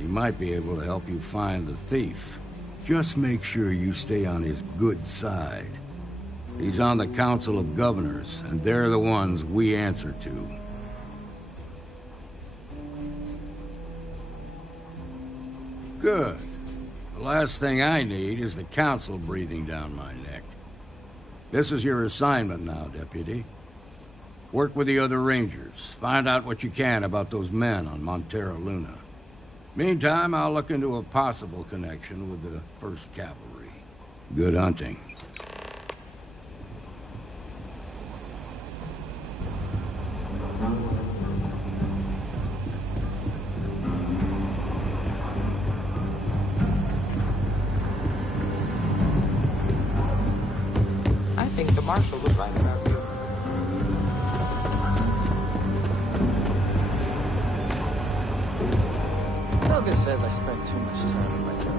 He might be able to help you find the thief. Just make sure you stay on his good side. He's on the Council of Governors, and they're the ones we answer to. Good. The last thing I need is the Council breathing down my neck. This is your assignment now, Deputy. Work with the other Rangers. Find out what you can about those men on Montera Luna. Meantime, I'll look into a possible connection with the 1st Cavalry. Good hunting. I think the Marshal was right about you. Helga says I spend too much time in my job.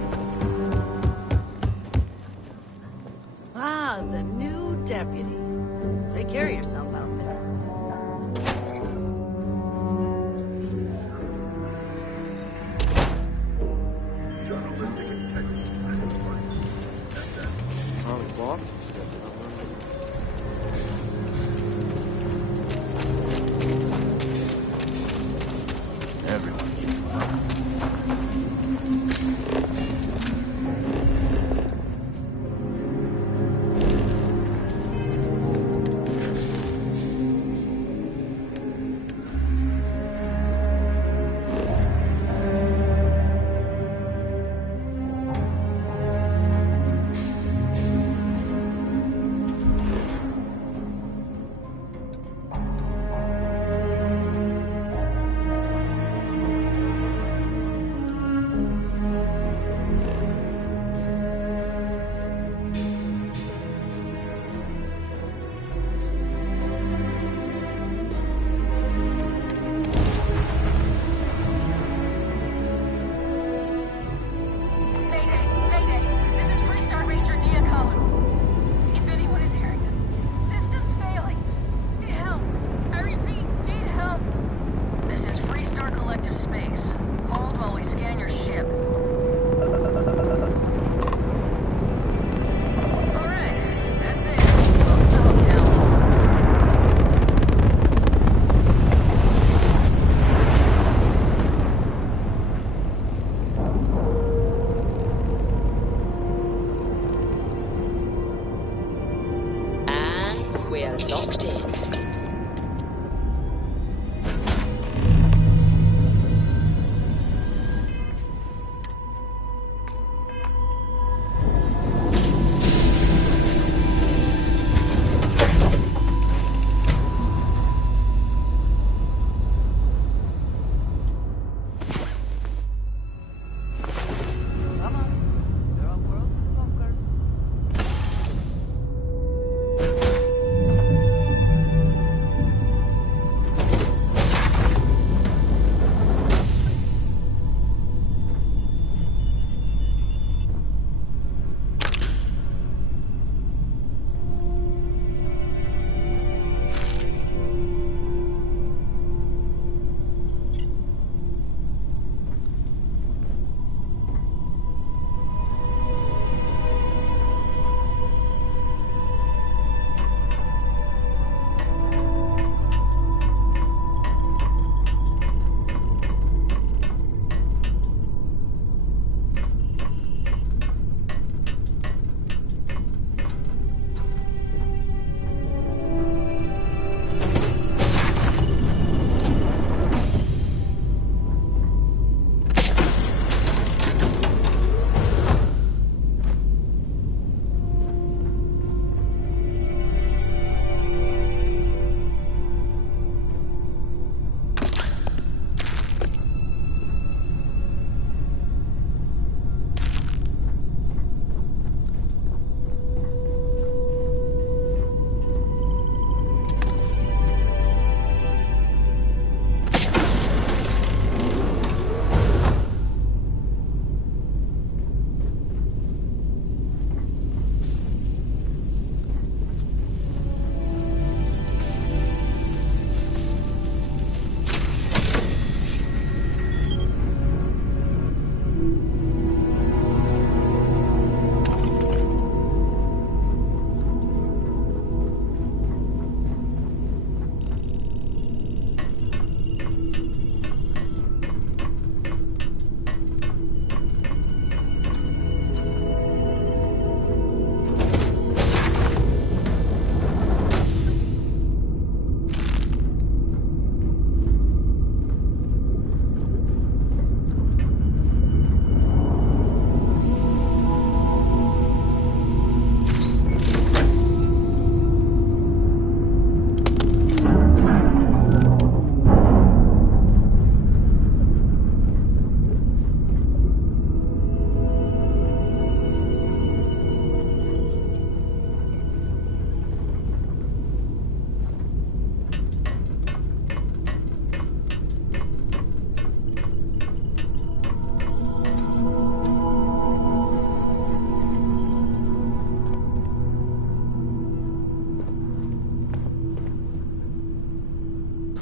Ah, the new deputy. Take care of yourself out there. Everyone needs some help.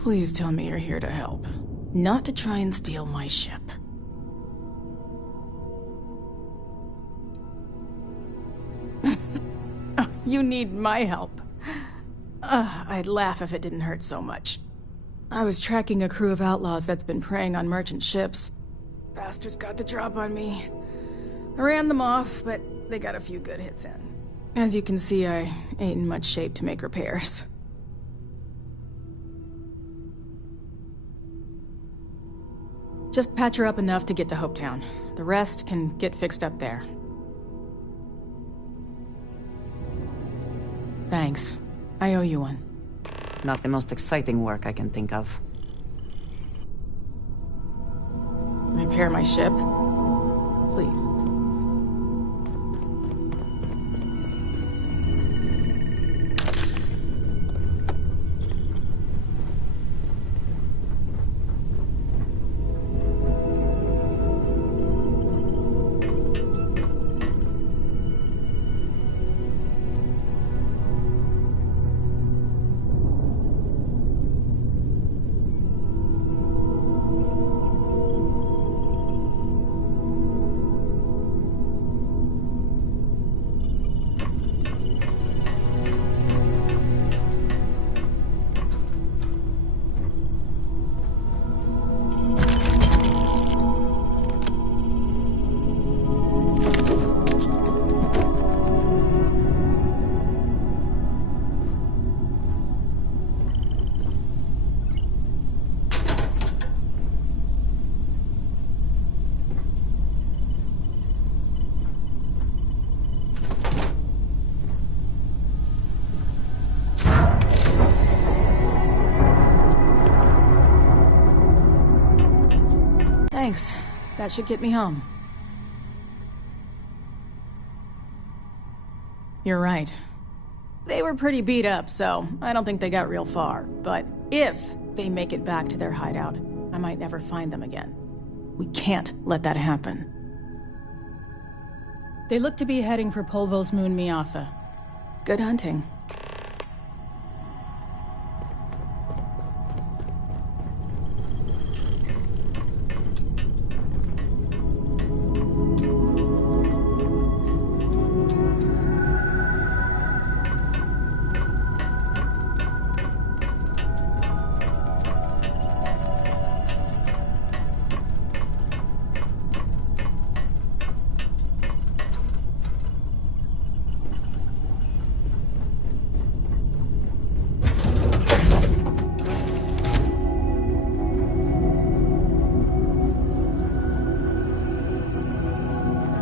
Please tell me you're here to help, not to try and steal my ship. You need my help. I'd laugh if it didn't hurt so much. I was tracking a crew of outlaws that's been preying on merchant ships. Bastards got the drop on me. I ran them off, but they got a few good hits in. As you can see, I ain't in much shape to make repairs. Just patch her up enough to get to Hopetown. The rest can get fixed up there. Thanks. I owe you one. Not the most exciting work I can think of. Repair my ship? Please. Thanks. That should get me home. You're right. They were pretty beat up, so I don't think they got real far. But if they make it back to their hideout, I might never find them again. We can't let that happen. They look to be heading for Polvo's moon Miatha. Good hunting.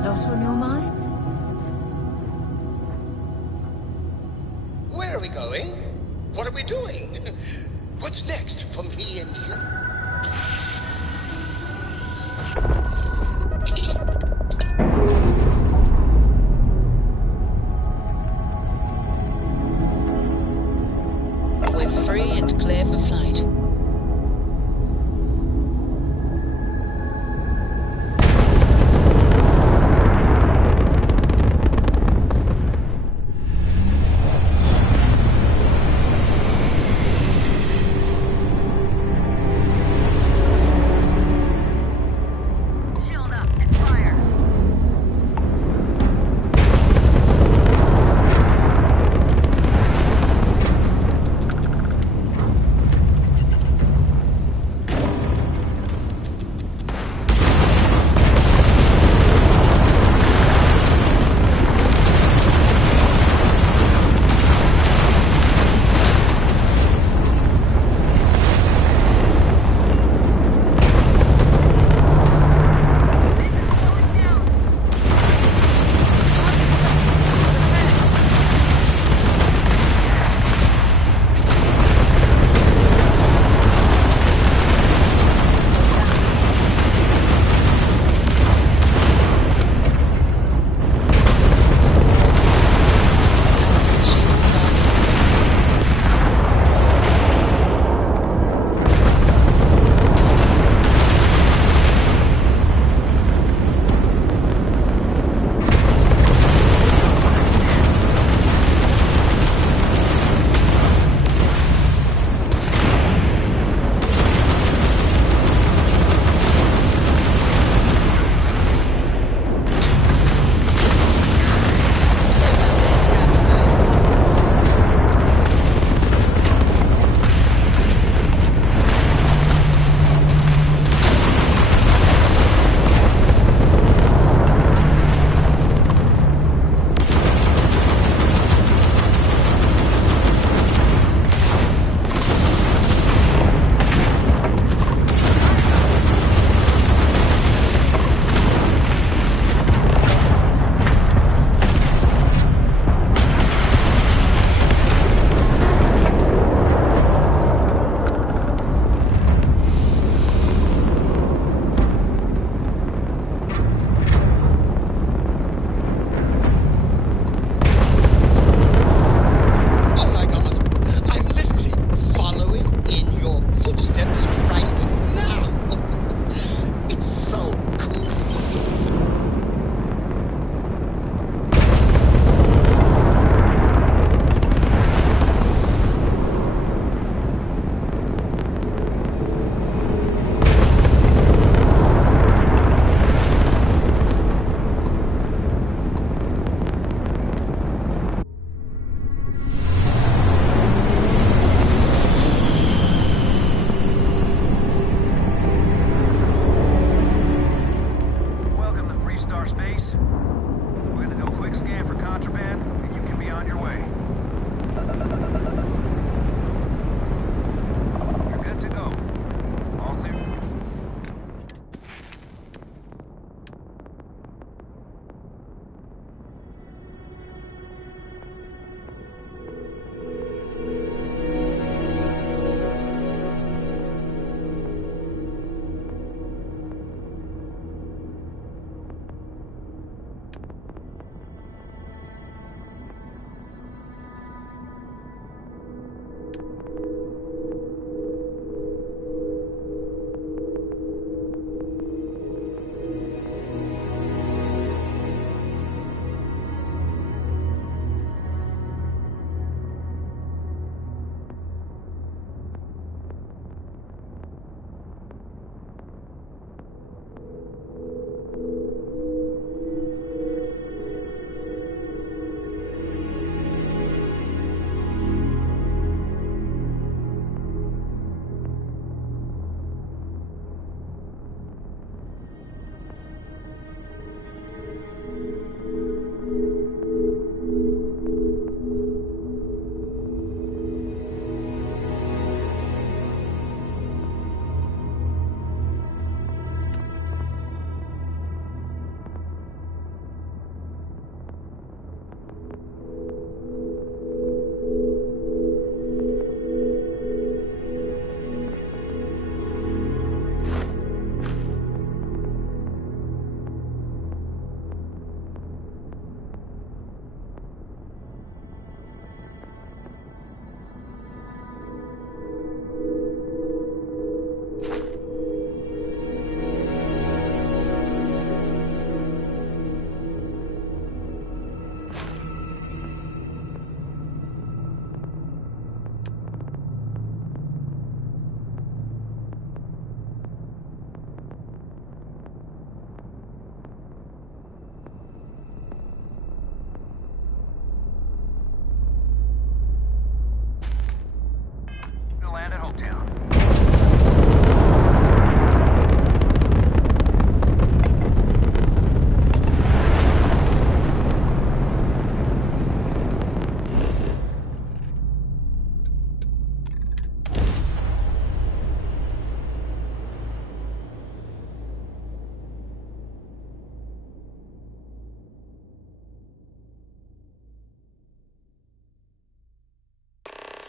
Lot on your mind? Where are we going? What are we doing? What's next for me and you? We're free and clear for flight.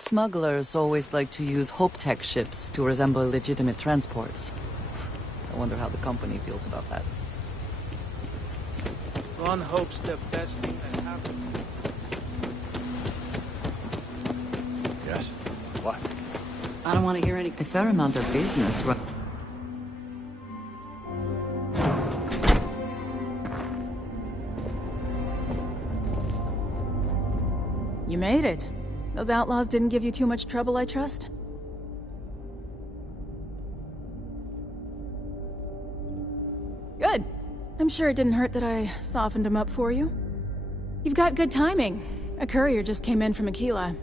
Smugglers always like to use Hope-Tech ships to resemble legitimate transports. I wonder how the company feels about that. One hopes the best thing has happened. Yes? What? I don't want to hear any... A fair amount of business, right? You made it. Those outlaws didn't give you too much trouble, I trust? Good. I'm sure it didn't hurt that I softened him up for you. You've got good timing. A courier just came in from Aquila.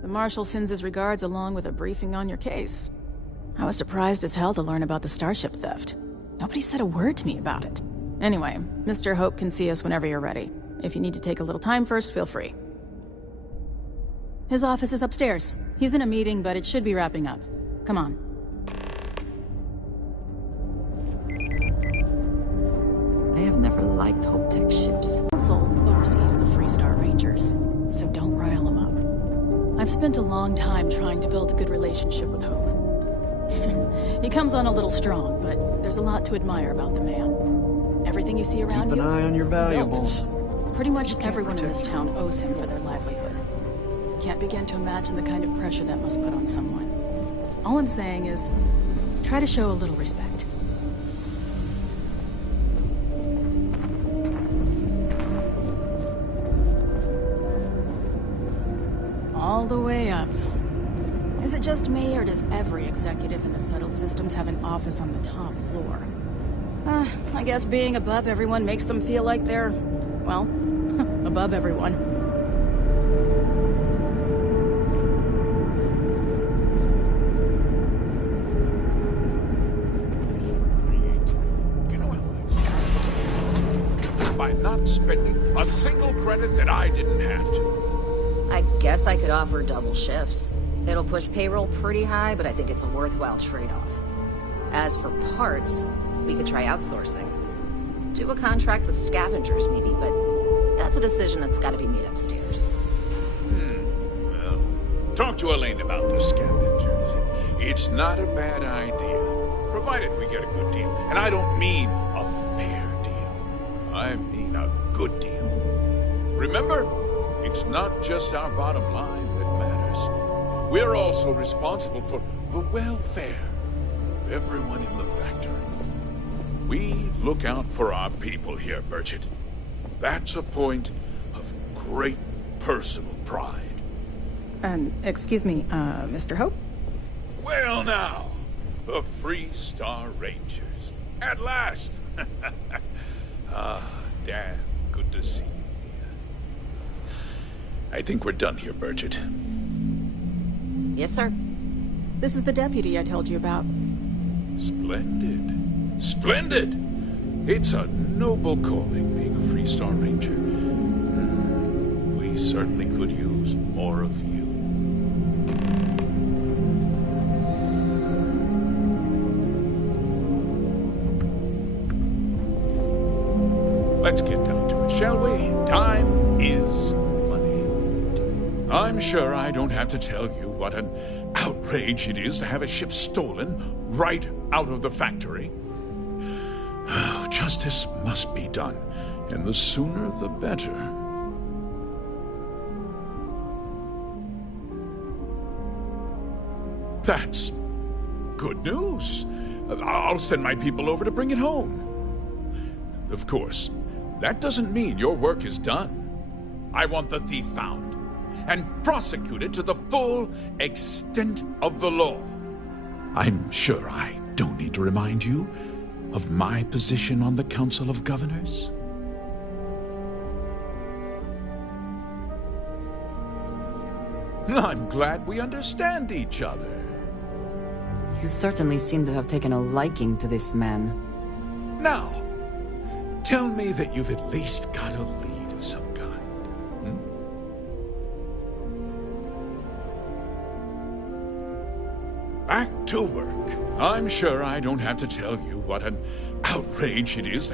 The Marshal sends his regards along with a briefing on your case. I was surprised as hell to learn about the starship theft. Nobody said a word to me about it. Anyway, Mr. Hope can see us whenever you're ready. If you need to take a little time first, feel free. His office is upstairs. He's in a meeting, but it should be wrapping up. Come on. I have never liked Hope-Tech ships. Council oversees the Freestar Rangers, so don't rile him up. I've spent a long time trying to build a good relationship with Hope. He comes on a little strong, but there's a lot to admire about the man. Everything you see around Keep you... an eye on your valuables. Pretty much everyone in this town owes him for their livelihood. Can't begin to imagine the kind of pressure that must put on someone. All I'm saying is, try to show a little respect. All the way up. Is it just me, or does every executive in the settled systems have an office on the top floor? I guess being above everyone makes them feel like they're, well, above everyone. By not spending a single credit that I didn't have to. I guess I could offer double shifts. It'll push payroll pretty high, but I think it's a worthwhile trade-off. As for parts, we could try outsourcing. Do a contract with scavengers, maybe, but that's a decision that's got to be made upstairs. Well, talk to Elaine about the scavengers. It's not a bad idea, provided we get a good deal. And I don't mean a fair deal. I mean a good deal. Remember, it's not just our bottom line that matters. We're also responsible for the welfare of everyone in the factory. We look out for our people here, Burchett. That's a point of great personal pride. Excuse me, Mr. Hope? Well now, the Freestar Rangers. At last! Damn, good to see you here. I think we're done here, Burchett. Yes, sir. This is the deputy I told you about. Splendid. Splendid! It's a noble calling, being a Freestar Ranger. We certainly could use more of you. Let's get down to it, shall we? Time is money. I'm sure I don't have to tell you what an outrage it is to have a ship stolen right out of the factory. Justice must be done, and the sooner the better. That's good news. I'll send my people over to bring it home. Of course, that doesn't mean your work is done. I want the thief found and prosecuted to the full extent of the law. I'm sure I don't need to remind you of my position on the Council of Governors. I'm glad we understand each other. You certainly seem to have taken a liking to this man. Now, tell me that you've at least got a lead of some kind. Back to work. I'm sure I don't have to tell you what an outrage it is.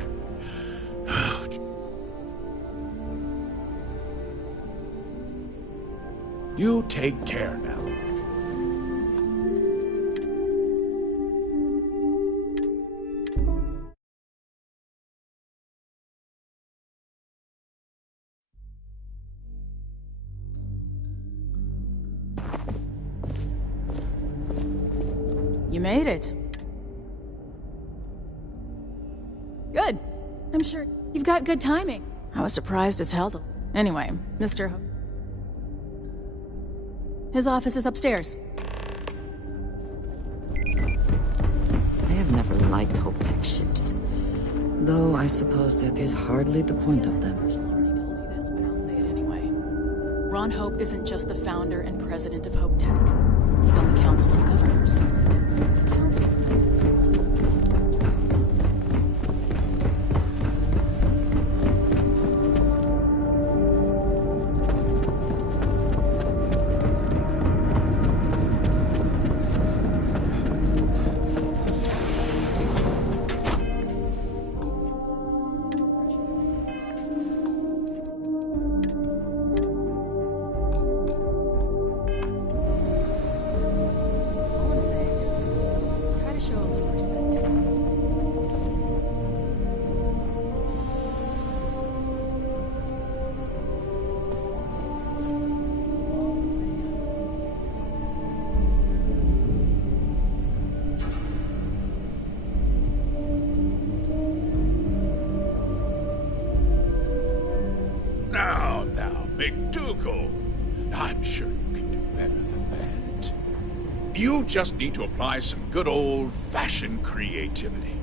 You take care now. You made it. Good. I'm sure you've got good timing. I was surprised as hell. Anyway, Mr. His office is upstairs. I have never liked Hope Tech ships. Though I suppose that is hardly the point of them. Already told you this, but I'll say it anyway. Ron Hope isn't just the founder and president of Hope Tech. He's on the Council of Governors. McDougal, I'm sure you can do better than that. You just need to apply some good old-fashioned creativity.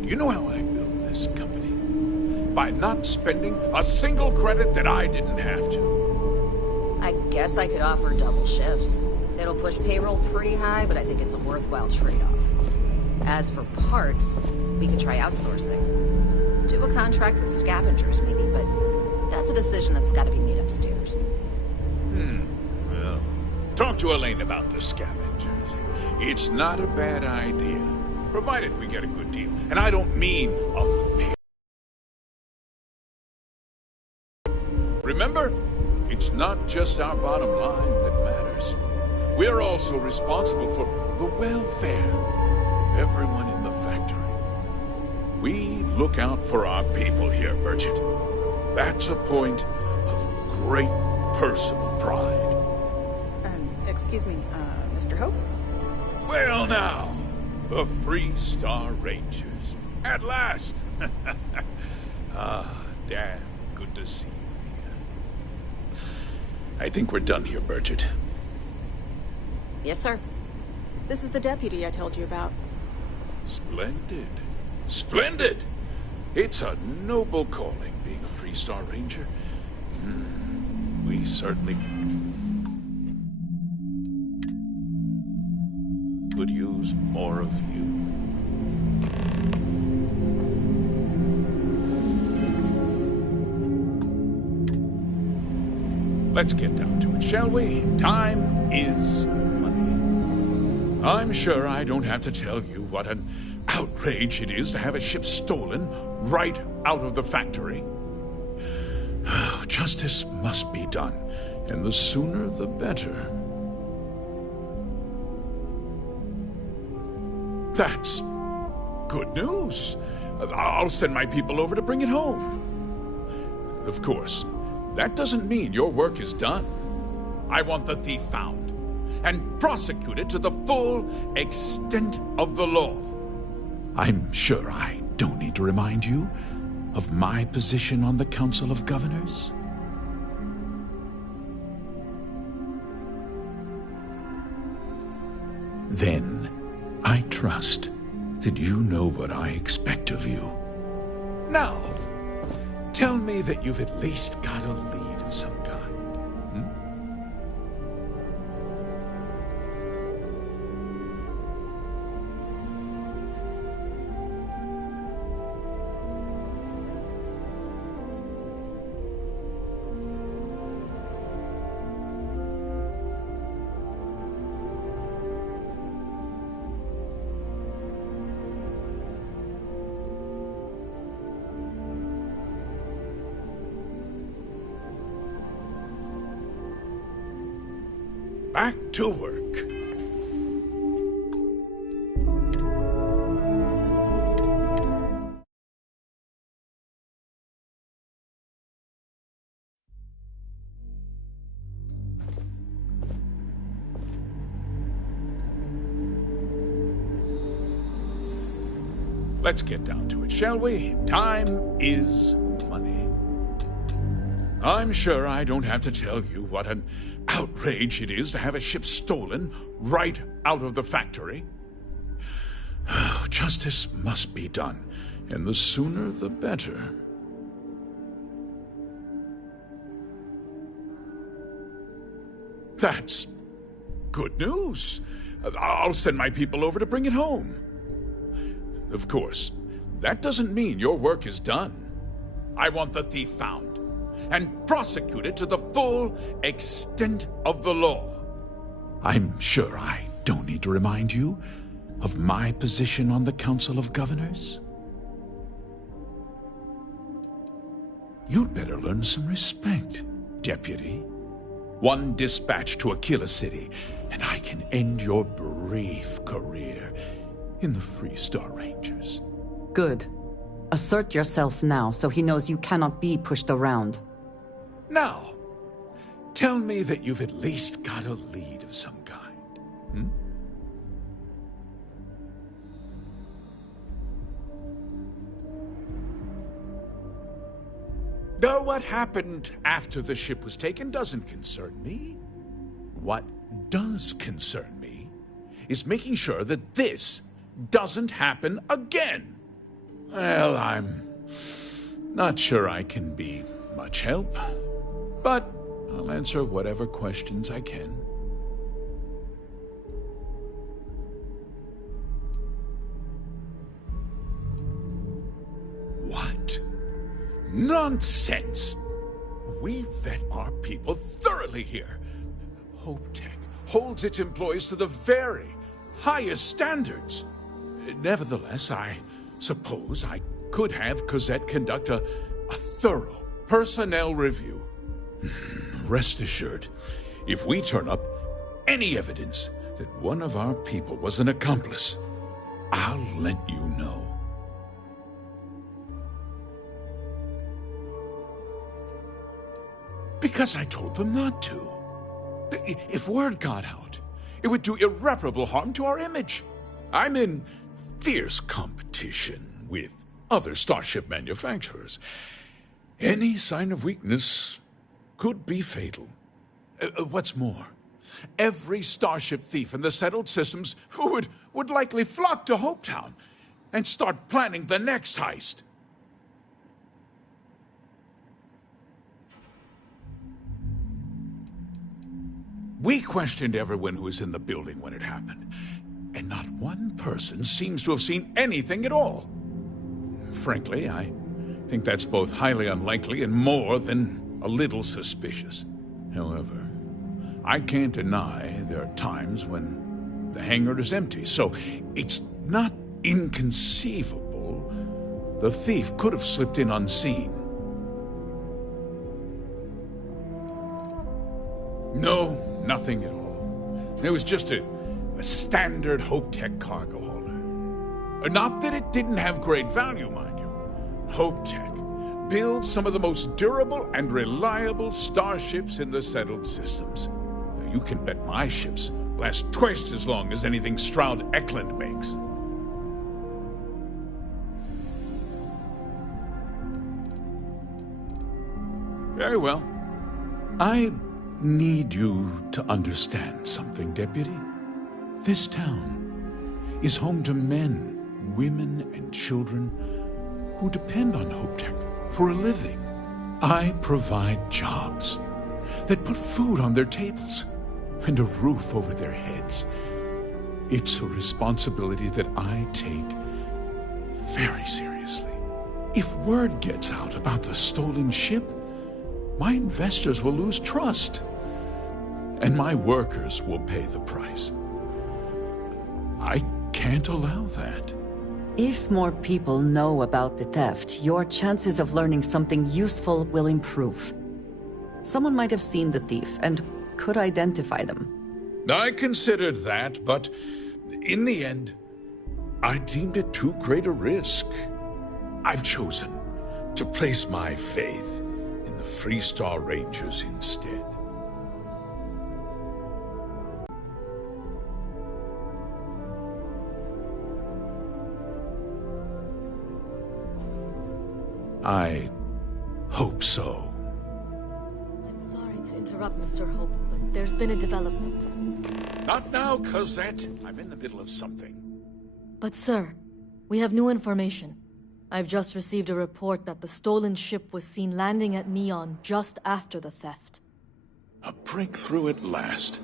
Do you know how I built this company? By not spending a single credit that I didn't have to. I guess I could offer double shifts. It'll push payroll pretty high, but I think it's a worthwhile trade-off. As for parts, we could try outsourcing. Do a contract with scavengers, maybe, but that's a decision that's got to be made upstairs. Well, talk to Elaine about the scavengers. It's not a bad idea, provided we get a good deal. And I don't mean a fair. Remember, it's not just our bottom line that matters. We're also responsible for the welfare of everyone in the factory. We look out for our people here, Bridget. That's a point of great personal pride. Excuse me, Mr. Hope? Well now, the Free Star Rangers. At last! Damn, good to see you here. I think we're done here, Bridget. Yes, sir. This is the deputy I told you about. Splendid. Splendid! It's a noble calling, being a Free Star Ranger. We certainly could use more of you. Let's get down to it, shall we? Time is money. I'm sure I don't have to tell you what an outrage it is to have a ship stolen right out of the factory. Justice must be done, and the sooner the better. That's good news. I'll send my people over to bring it home. Of course, that doesn't mean your work is done. I want the thief found and prosecuted to the full extent of the law. I'm sure I don't need to remind you of my position on the Council of Governors. Then, I trust that you know what I expect of you. Now, tell me that you've at least got a lead of some kind. Back to work. let's get down to it, shall we? Time is money. I'm sure I don't have to tell you what an outrage it is to have a ship stolen right out of the factory. Justice must be done, and the sooner the better. That's good news. I'll send my people over to bring it home. Of course, that doesn't mean your work is done. I want the thief found and prosecuted to the full extent of the law. I'm sure I don't need to remind you of my position on the Council of Governors. You'd better learn some respect, Deputy. One dispatch to Aquila City, and I can end your brief career in the Freestar Rangers. Good. Assert yourself now so he knows you cannot be pushed around. Now, tell me that you've at least got a lead of some kind. Hmm? Now, what happened after the ship was taken doesn't concern me. What does concern me is making sure that this doesn't happen again. Well, I'm not sure I can be much help, but I'll answer whatever questions I can. What? Nonsense! We vet our people thoroughly here. HopeTech holds its employees to the very highest standards. Nevertheless, I suppose I could have Cosette conduct a thorough personnel review. Rest assured, if we turn up any evidence that one of our people was an accomplice, I'll let you know. Because I told them not to. If word got out, it would do irreparable harm to our image. I'm in fierce competition with other starship manufacturers. Any sign of weakness could be fatal. What's more, every starship thief in the settled systems would likely flock to Hopetown and start planning the next heist. We questioned everyone who was in the building when it happened, and not one person seems to have seen anything at all. Frankly, I think that's both highly unlikely and more than a little suspicious. However, I can't deny there are times when the hangar is empty, so it's not inconceivable the thief could have slipped in unseen. No, nothing at all. It was just a standard HopeTech cargo hauler. Not that it didn't have great value, mind you. HopeTech builds some of the most durable and reliable starships in the settled systems. You can bet my ships last twice as long as anything Stroud Eklund makes. Very well. I need you to understand something, Deputy. This town is home to men, women, and children who depend on HopeTech for a living. I provide jobs that put food on their tables and a roof over their heads. It's a responsibility that I take very seriously. If word gets out about the stolen ship, my investors will lose trust, and my workers will pay the price. I can't allow that. If more people know about the theft, your chances of learning something useful will improve. Someone might have seen the thief and could identify them. I considered that, but in the end, I deemed it too great a risk. I've chosen to place my faith in the Freestar Rangers instead. I hope so. I'm sorry to interrupt, Mr. Hope, but there's been a development. Not now, Cosette. I'm in the middle of something. But sir, we have new information. I've just received a report that the stolen ship was seen landing at Neon just after the theft. A breakthrough at last.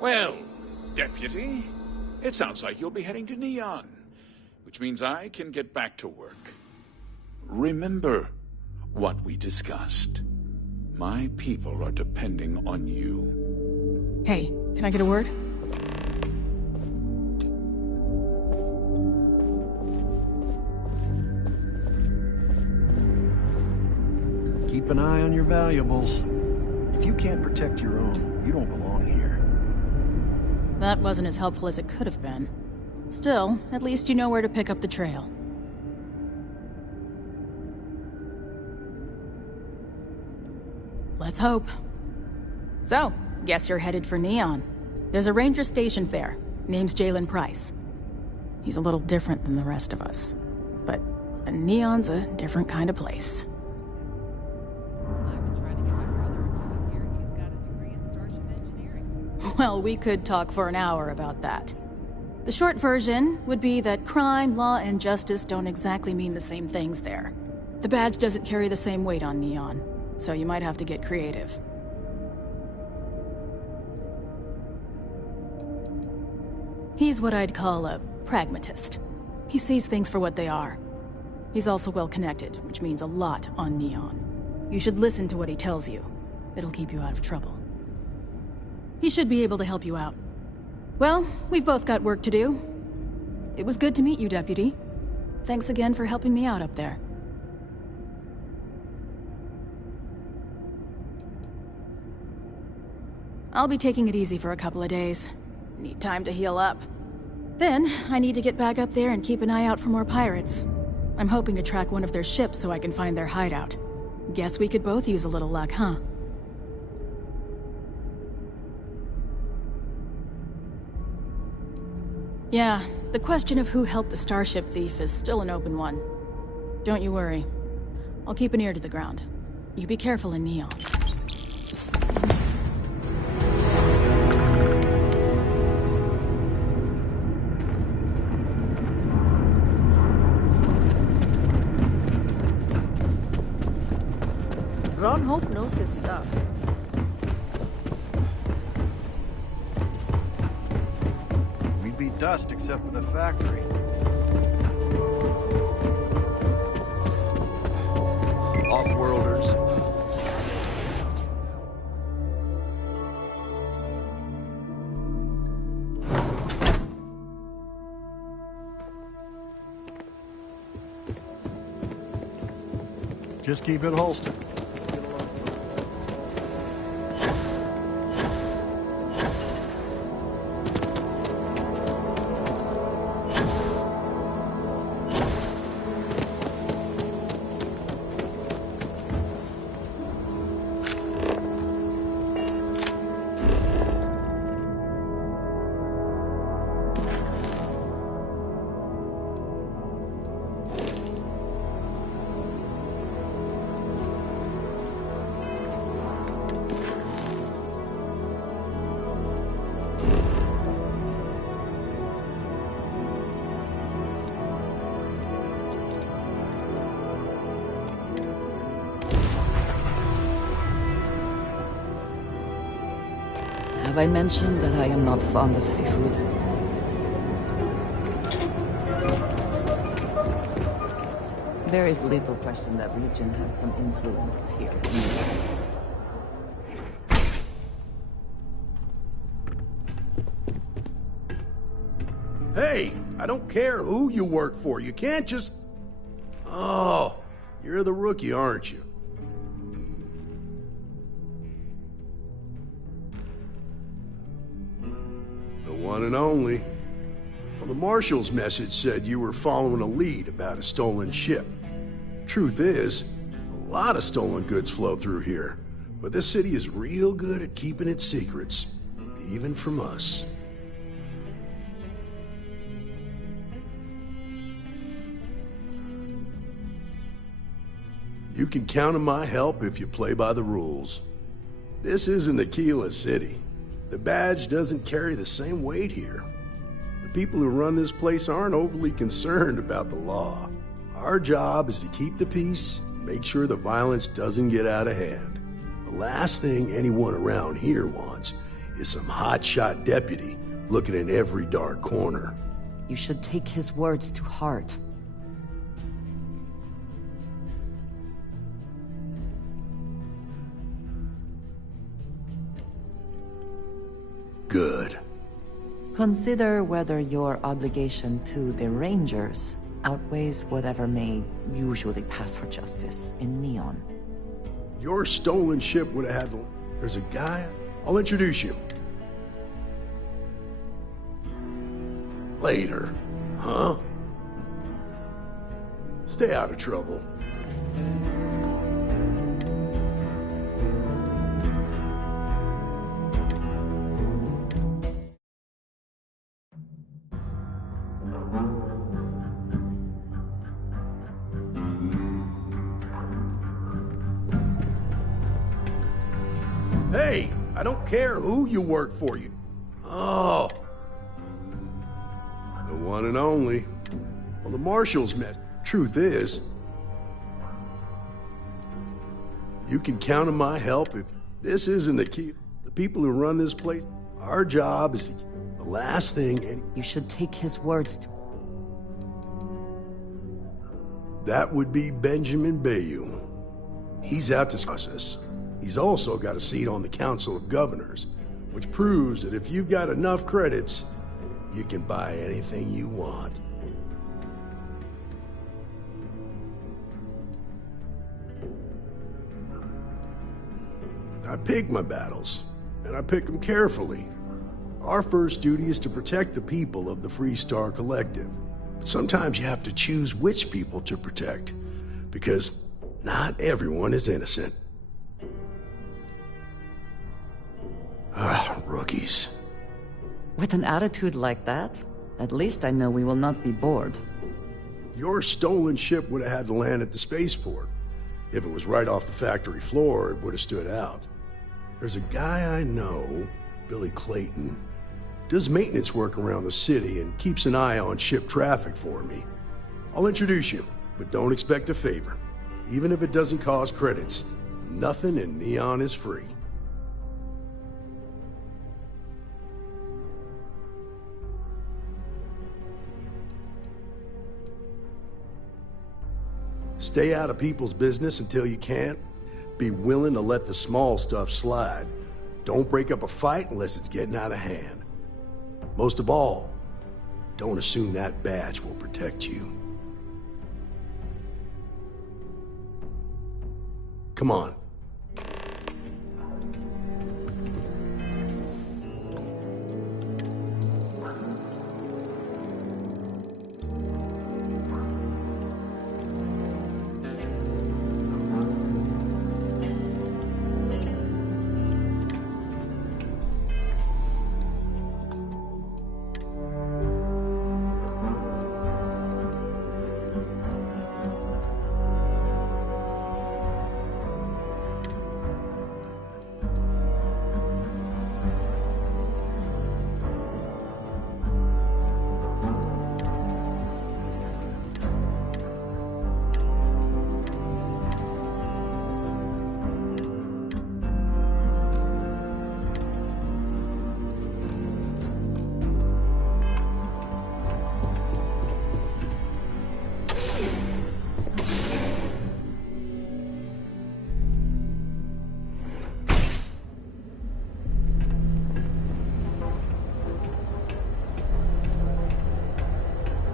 Well, Deputy, it sounds like you'll be heading to Neon, which means I can get back to work. Remember what we discussed. My people are depending on you. Hey, can I get a word? Keep an eye on your valuables. If you can't protect your own, you don't belong here. That wasn't as helpful as it could have been. Still, at least you know where to pick up the trail. Let's hope. So, guess you're headed for Neon. There's a ranger stationed there. Name's Jalen Price. He's a little different than the rest of us. But Neon's a different kind of place. Well, we could talk for an hour about that. The short version would be that crime, law, and justice don't exactly mean the same things there. The badge doesn't carry the same weight on Neon, so you might have to get creative. He's what I'd call a pragmatist. He sees things for what they are. He's also well-connected, which means a lot on Neon. You should listen to what he tells you. It'll keep you out of trouble. He should be able to help you out. Well, we've both got work to do. It was good to meet you, Deputy. Thanks again for helping me out up there. I'll be taking it easy for a couple of days. Need time to heal up. Then, I need to get back up there and keep an eye out for more pirates. I'm hoping to track one of their ships so I can find their hideout. Guess we could both use a little luck, huh? Yeah, the question of who helped the Starship thief is still an open one. Don't you worry. I'll keep an ear to the ground. You be careful in Neon. Ron Hope knows his stuff. We'd be dust except for the factory. Off-worlders. Just keep it holstered. Have I mentioned that I am not fond of seafood? There is little question that region has some influence here. Hey, I don't care who you work for. You can't just... Oh, you're the rookie, aren't you? The one and only. Well, the Marshal's message said you were following a lead about a stolen ship. Truth is, a lot of stolen goods flow through here, but this city is real good at keeping its secrets, even from us. You can count on my help if you play by the rules. This isn't Aquila City. The badge doesn't carry the same weight here. The people who run this place aren't overly concerned about the law. Our job is to keep the peace, make sure the violence doesn't get out of hand. The last thing anyone around here wants is some hotshot deputy looking in every dark corner. You should take his words to heart. Good. Consider whether your obligation to the Rangers outweighs whatever may usually pass for justice in Neon. Your stolen ship would have had... There's a guy... I'll introduce you. Later. Huh? Stay out of trouble. Hey, I don't care who you work for. You. Oh. The one and only. Well, the Marshals met. Truth is, you can count on my help if this isn't the key. The people who run this place, our job is the last thing any... You should take his words to... That would be Benjamin Bayou. He's out to discuss us. He's also got a seat on the Council of Governors, which proves that if you've got enough credits, you can buy anything you want. I pick my battles, and I pick them carefully. Our first duty is to protect the people of the Freestar Collective. But sometimes you have to choose which people to protect, because not everyone is innocent. Rookies. With an attitude like that, at least I know we will not be bored. Your stolen ship would have had to land at the spaceport. If it was right off the factory floor, it would have stood out. There's a guy I know, Billy Clayton, does maintenance work around the city and keeps an eye on ship traffic for me. I'll introduce you, but don't expect a favor. Even if it doesn't cost credits, nothing in Neon is free. Stay out of people's business until you can't. Be willing to let the small stuff slide. Don't break up a fight unless it's getting out of hand. Most of all, don't assume that badge will protect you. Come on.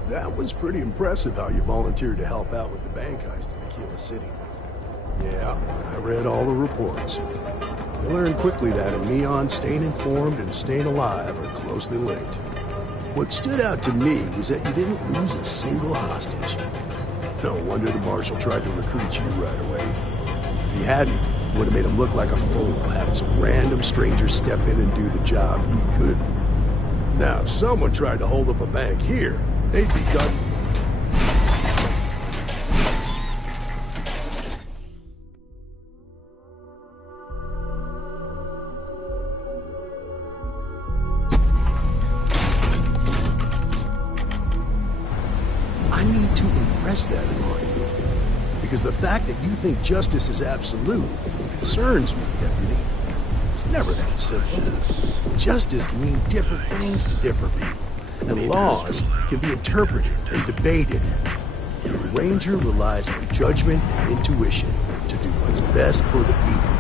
That was pretty impressive how you volunteered to help out with the bank heist in Aquila City. Yeah, I read all the reports. You learn quickly that in Neon, staying informed and staying alive are closely linked. What stood out to me was that you didn't lose a single hostage. No wonder the Marshal tried to recruit you right away. If he hadn't, it would have made him look like a fool, having some random stranger step in and do the job he couldn't. Now, if someone tried to hold up a bank here, they'd be done. impress that on you. Because the fact that you think justice is absolute concerns me, Deputy. It's never that simple. Justice can mean different things to different people, and laws can be interpreted and debated. The Ranger relies on judgment and intuition to do what's best for the people.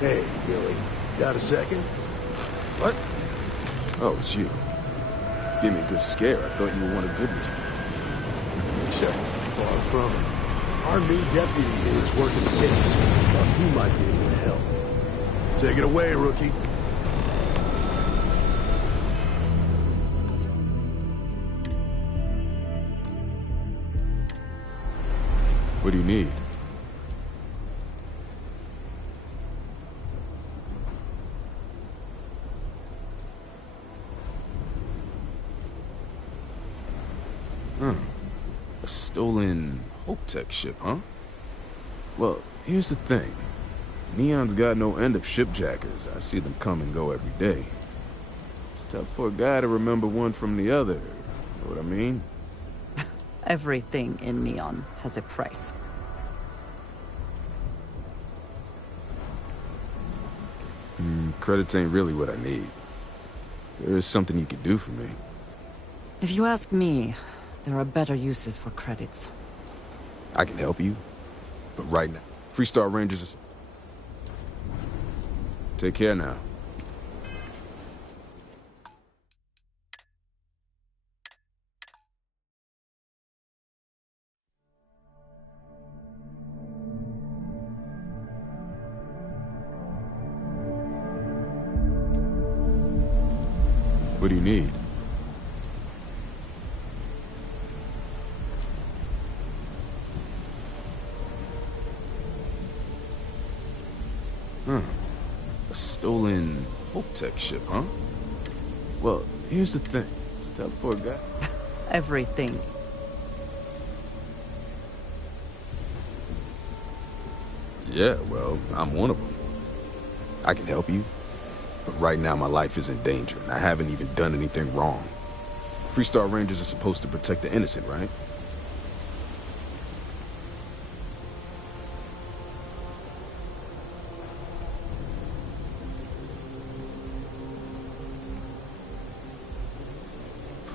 Hey, Billy, got a second? What? Oh, it's you. Gave me a good scare. I thought you were one of Goodman's men. Check. Far from it. Our new deputy here is working the case. I thought you might be able to help. Take it away, rookie. What do you need? A stolen Hope Tech ship, huh? Well, here's the thing. Neon's got no end of shipjackers. I see them come and go every day. It's tough for a guy to remember one from the other. Know what I mean? Everything in Neon has a price. Credits ain't really what I need. There is something you could do for me. If you ask me, there are better uses for credits. I can help you, but right now, Freestar Rangers is... Take care now. What do you need? A stolen Hope Tech ship, huh? Well, here's the thing. It's tough for a guy. Everything. Yeah, well, I'm one of them. I can help you, but right now my life is in danger, and I haven't even done anything wrong. Freestar Rangers are supposed to protect the innocent, right?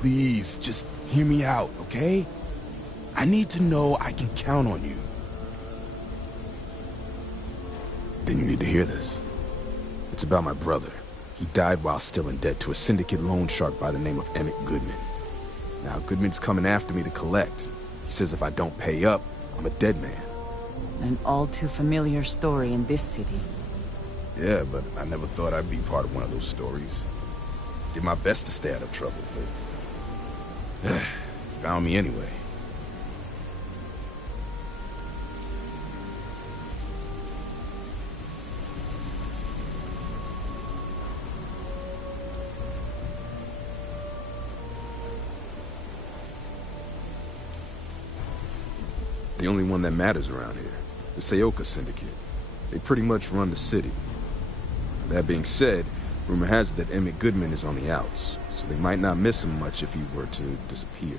Please, just hear me out, okay? I need to know I can count on you. Then you need to hear this. It's about my brother. He died while still in debt to a syndicate loan shark by the name of Emmett Goodman. Now, Goodman's coming after me to collect. He says if I don't pay up, I'm a dead man. An all too familiar story in this city. Yeah, but I never thought I'd be part of one of those stories. Did my best to stay out of trouble, but... found me anyway. The only one that matters around here. The Seoka Syndicate. They pretty much run the city. That being said, rumor has it that Emmett Goodman is on the outs, so they might not miss him much if he were to disappear.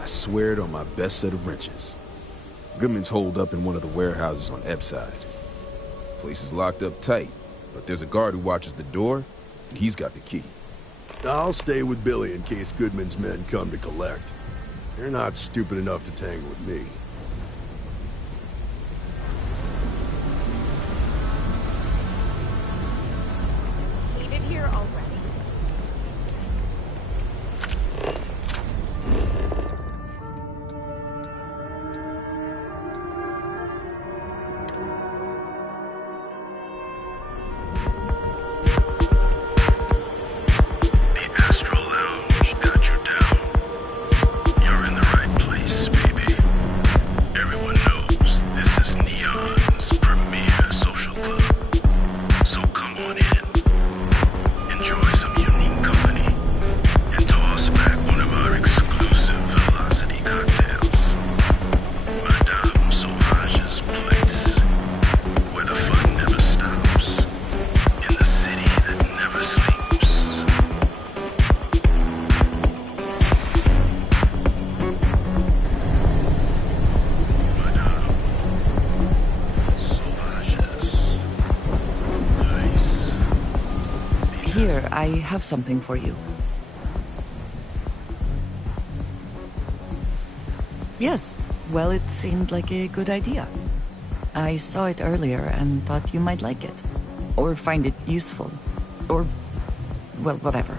I swear it on my best set of wrenches. Goodman's holed up in one of the warehouses on Ebbside. Place is locked up tight, but there's a guard who watches the door, and he's got the key. I'll stay with Billy in case Goodman's men come to collect. They're not stupid enough to tangle with me. Here, I have something for you. Yes, well, it seemed like a good idea. I saw it earlier and thought you might like it. Or find it useful. Or, well, whatever.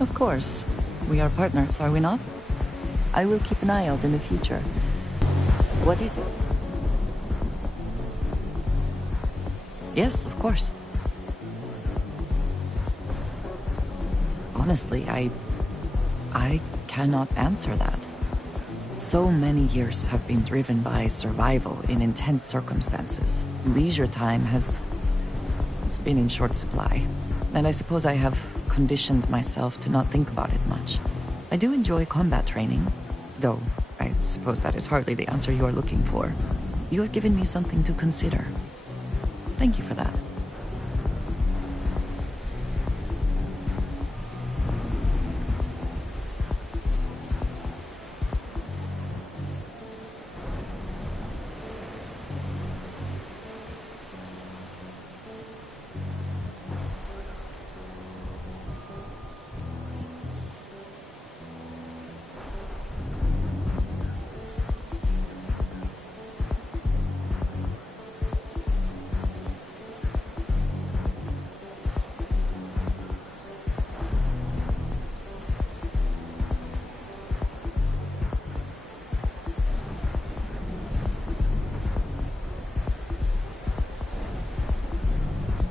Of course. We are partners, are we not? I will keep an eye out in the future. What is it? Yes, of course. Honestly, I cannot answer that. So many years have been driven by survival in intense circumstances. Leisure time has been in short supply. And I suppose I have conditioned myself to not think about it much. I do enjoy combat training, though I suppose that is hardly the answer you are looking for. You have given me something to consider. Thank you for that.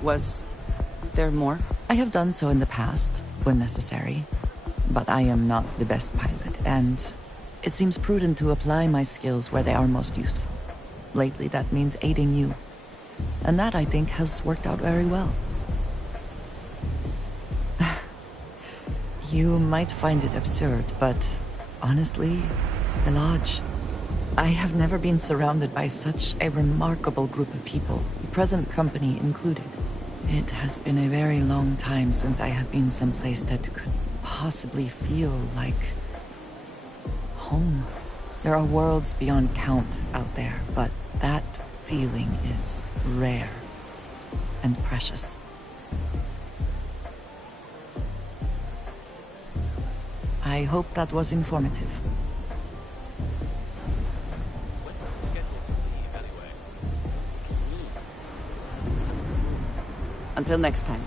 Was there more? I have done so in the past, when necessary. But I am not the best pilot, and it seems prudent to apply my skills where they are most useful. Lately, that means aiding you. And that, I think, has worked out very well. You might find it absurd, but honestly, the Lodge. I have never been surrounded by such a remarkable group of people, present company included. It has been a very long time since I have been someplace that could possibly feel like home. There are worlds beyond count out there, but that feeling is rare and precious. I hope that was informative. Until next time.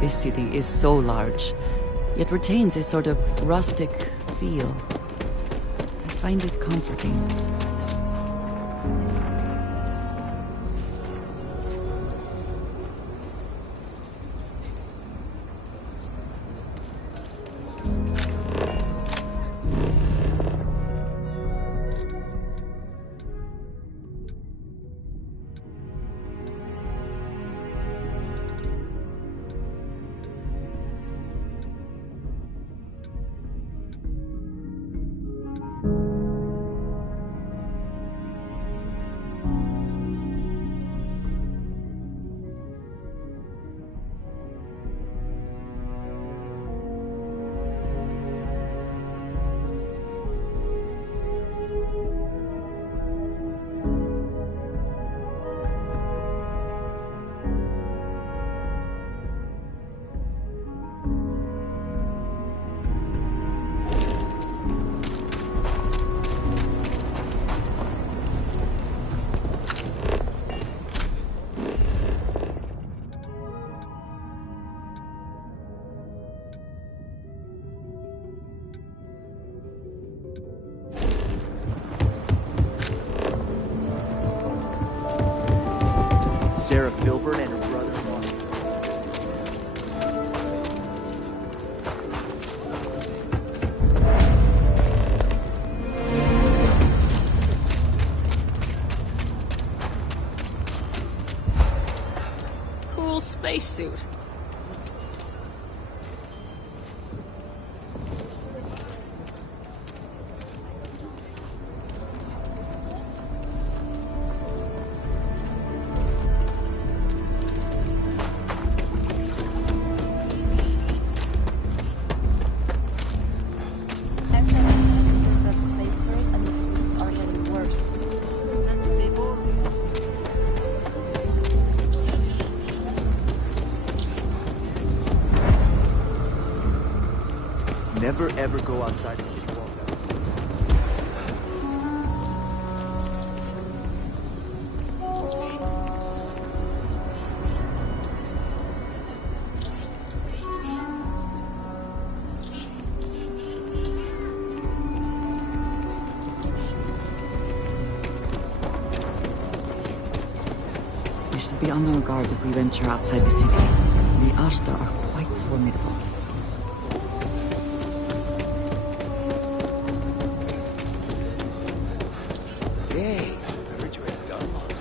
This city is so large, yet retains a sort of rustic feel. I find it comforting. Sarah Filbert and her brother-in-law. Cool spacesuit. Never ever go outside the city walls. We should be on our guard if we venture outside the city. The Ashta are quite formidable. Hey, I heard you had a gun launch.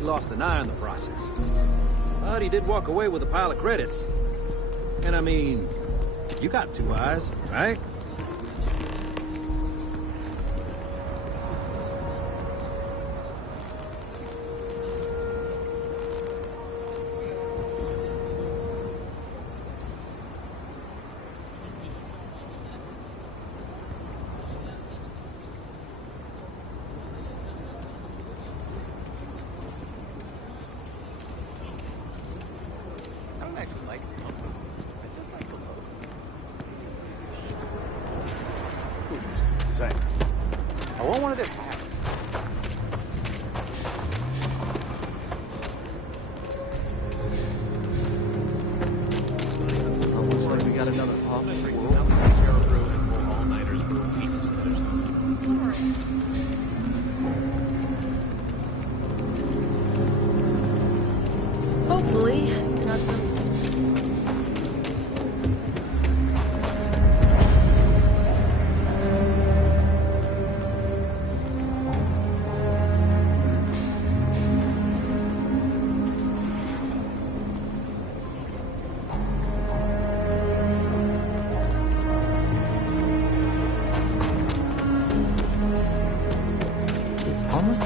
Lost an eye in the process. But he did walk away with a pile of credits. And I mean, you got 2 eyes, right? I want one of their hats. Looks like we got another off breaking out the Terror Road and more all-nighters for a week.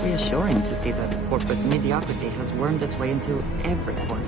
reassuring to see that corporate mediocrity has wormed its way into every corner.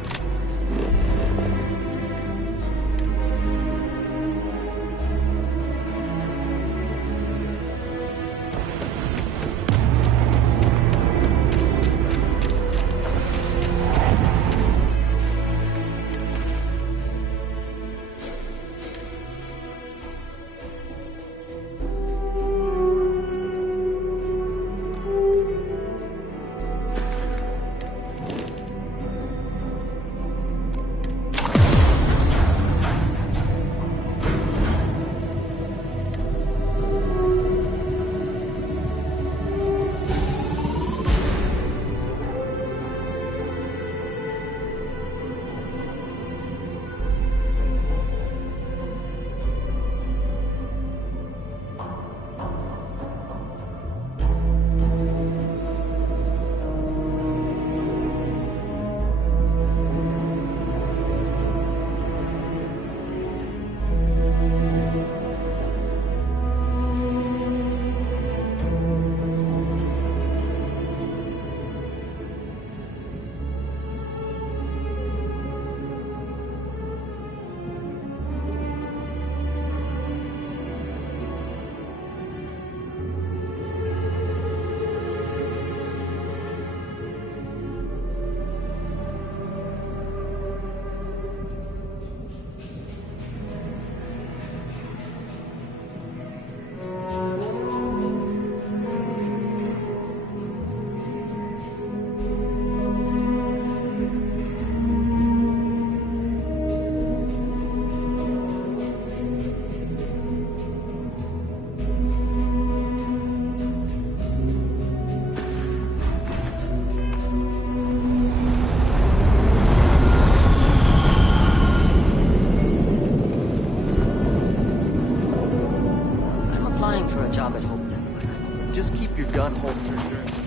For a job at Hope Tech. Just keep your gun holstered during the day.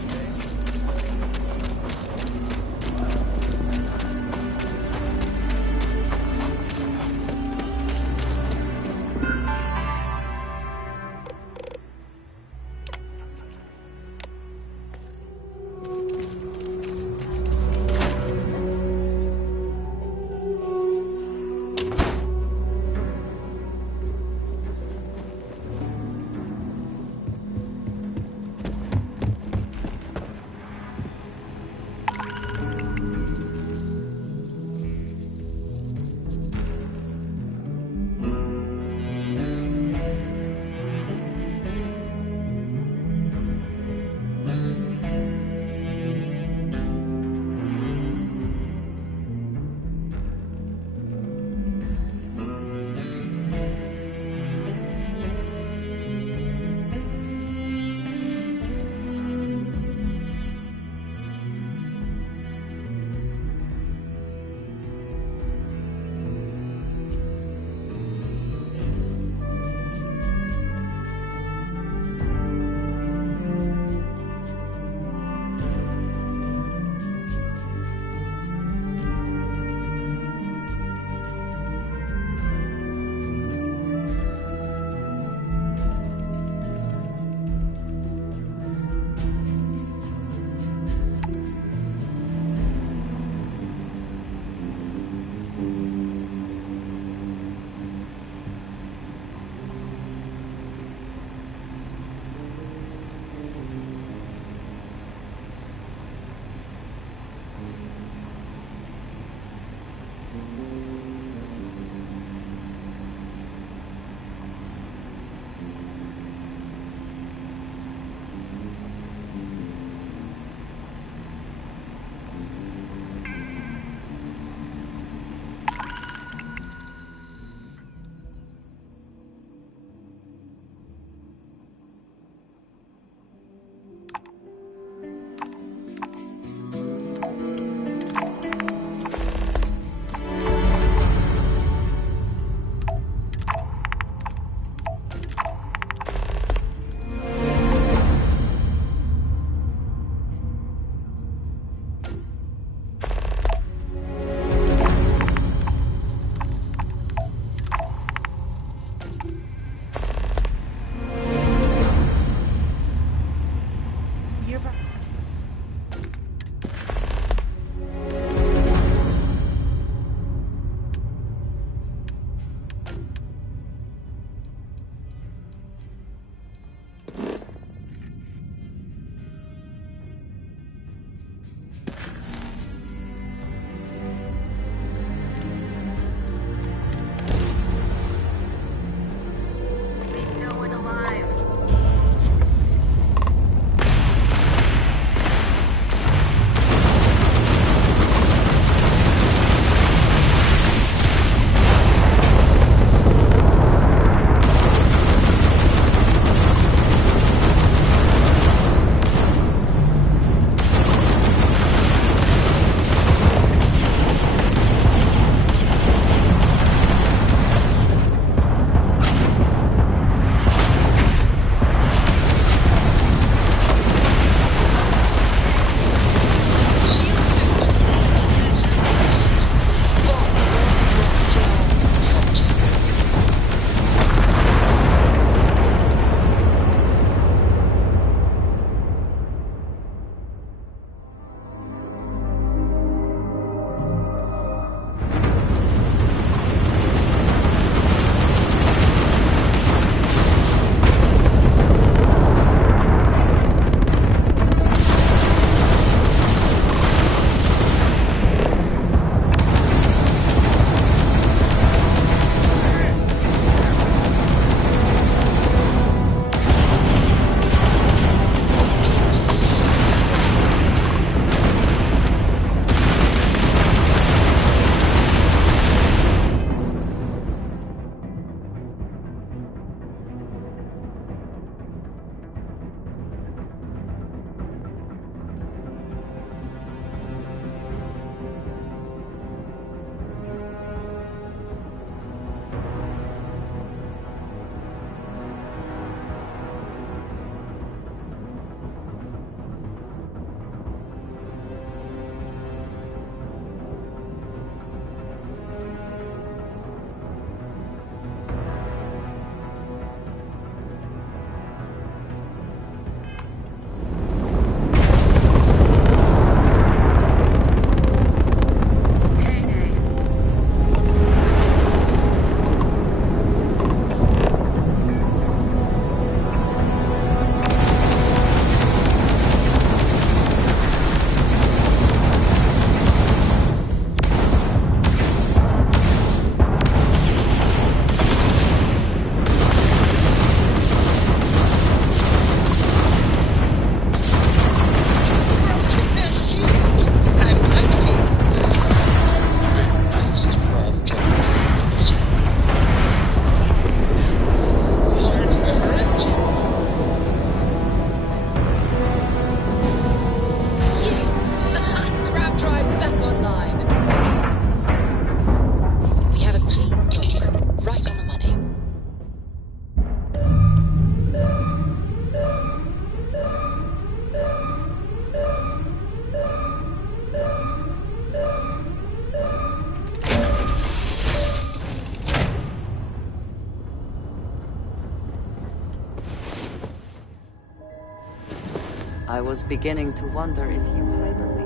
I was beginning to wonder if you hibernate.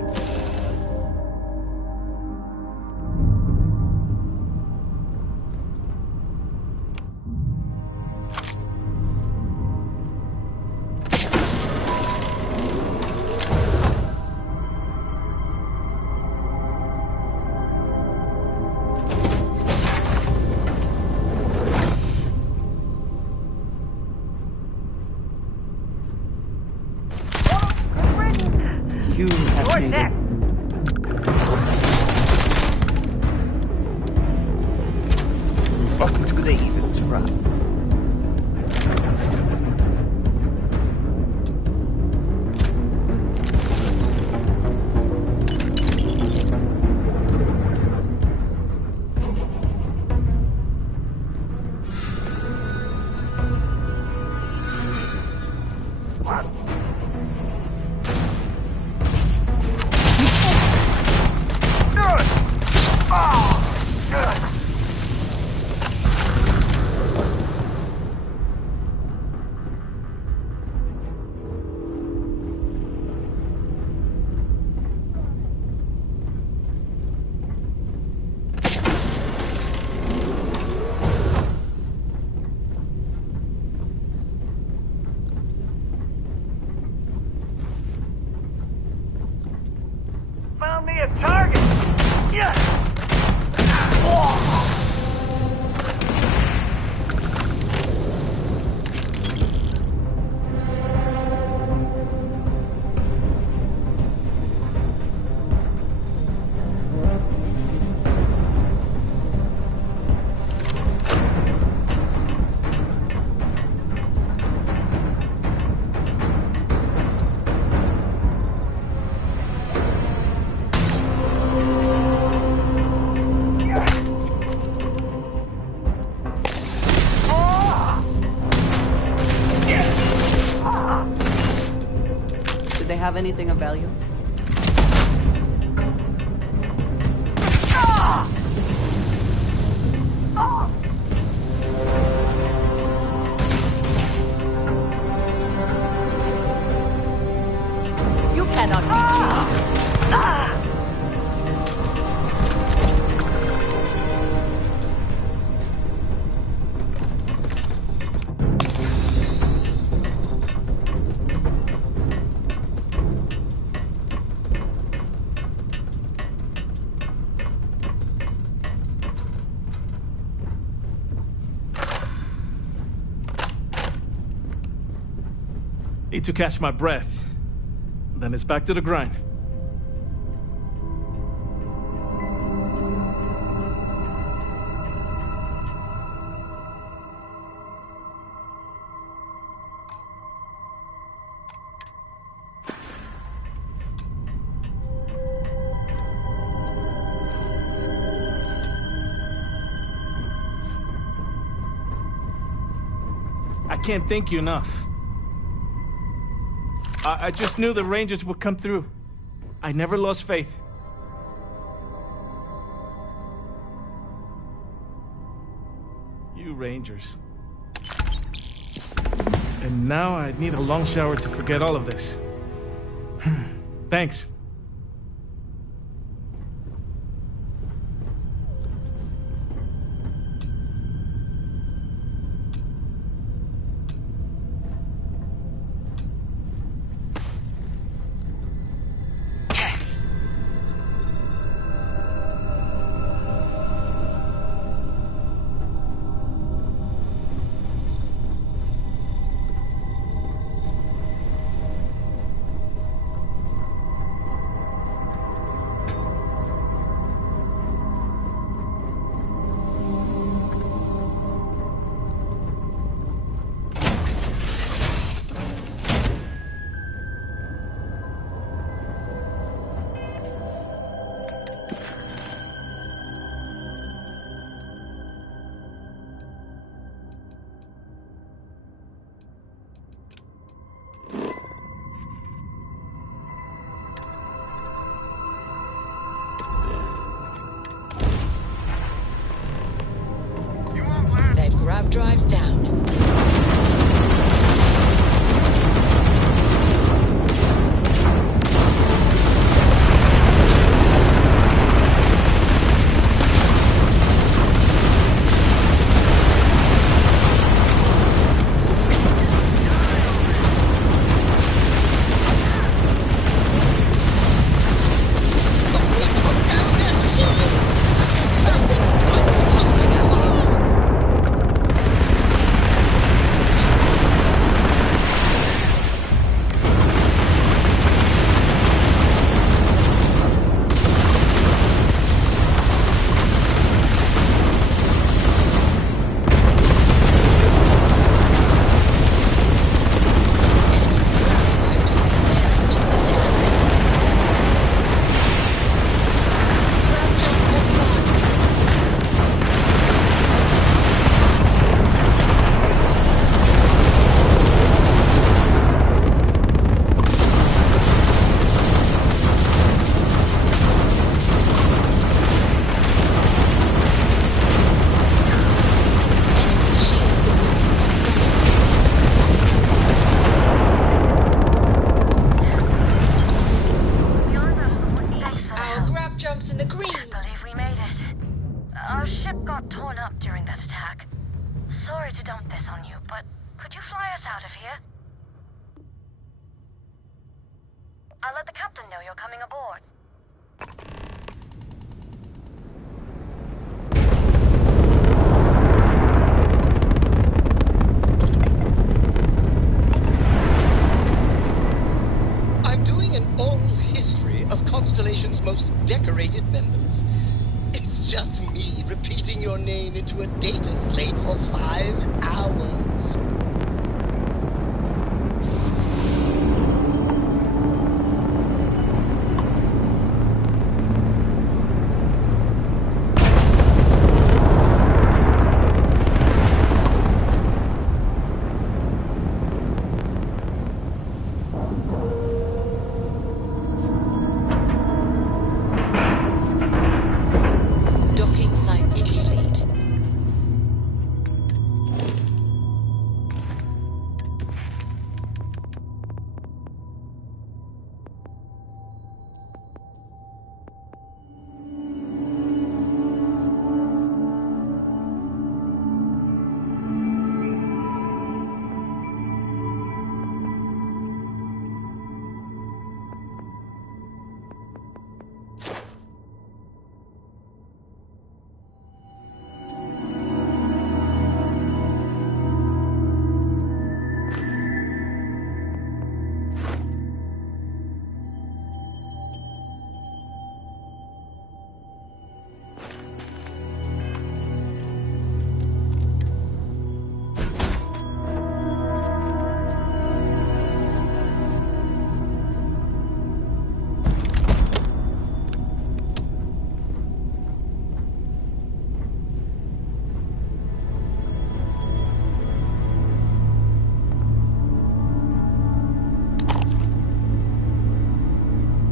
You have made it. Welcome to the Even's Run. Found me a target! Yeah! Did they have anything of value? You cannot beat me. Need to catch my breath. Then it's back to the grind. I can't thank you enough. I just knew the Rangers would come through. I never lost faith. You Rangers. And now I need a long shower to forget all of this. Thanks. Grav drives down. sorry to dump this on you, but could you fly us out of here? I'll let the captain know you're coming aboard. I'm doing an oral history of Constellation's most decorated members. It's just me repeating your name into a data slate for 5 hours. Docking site complete.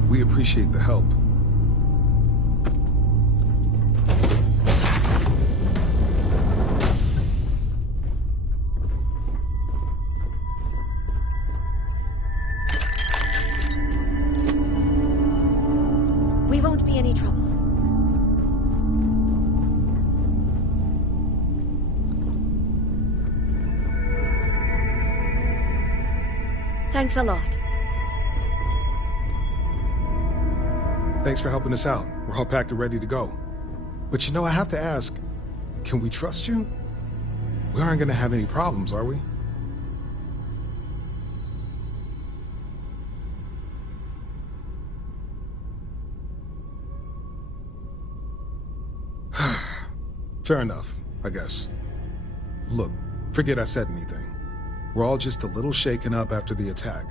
We appreciate the help. We won't be any trouble. Thanks a lot. Thanks for helping us out. We're all packed and ready to go. But you know, I have to ask, can we trust you? We aren't gonna have any problems, are we? Fair enough, I guess. Look, forget I said anything. We're all just a little shaken up after the attack.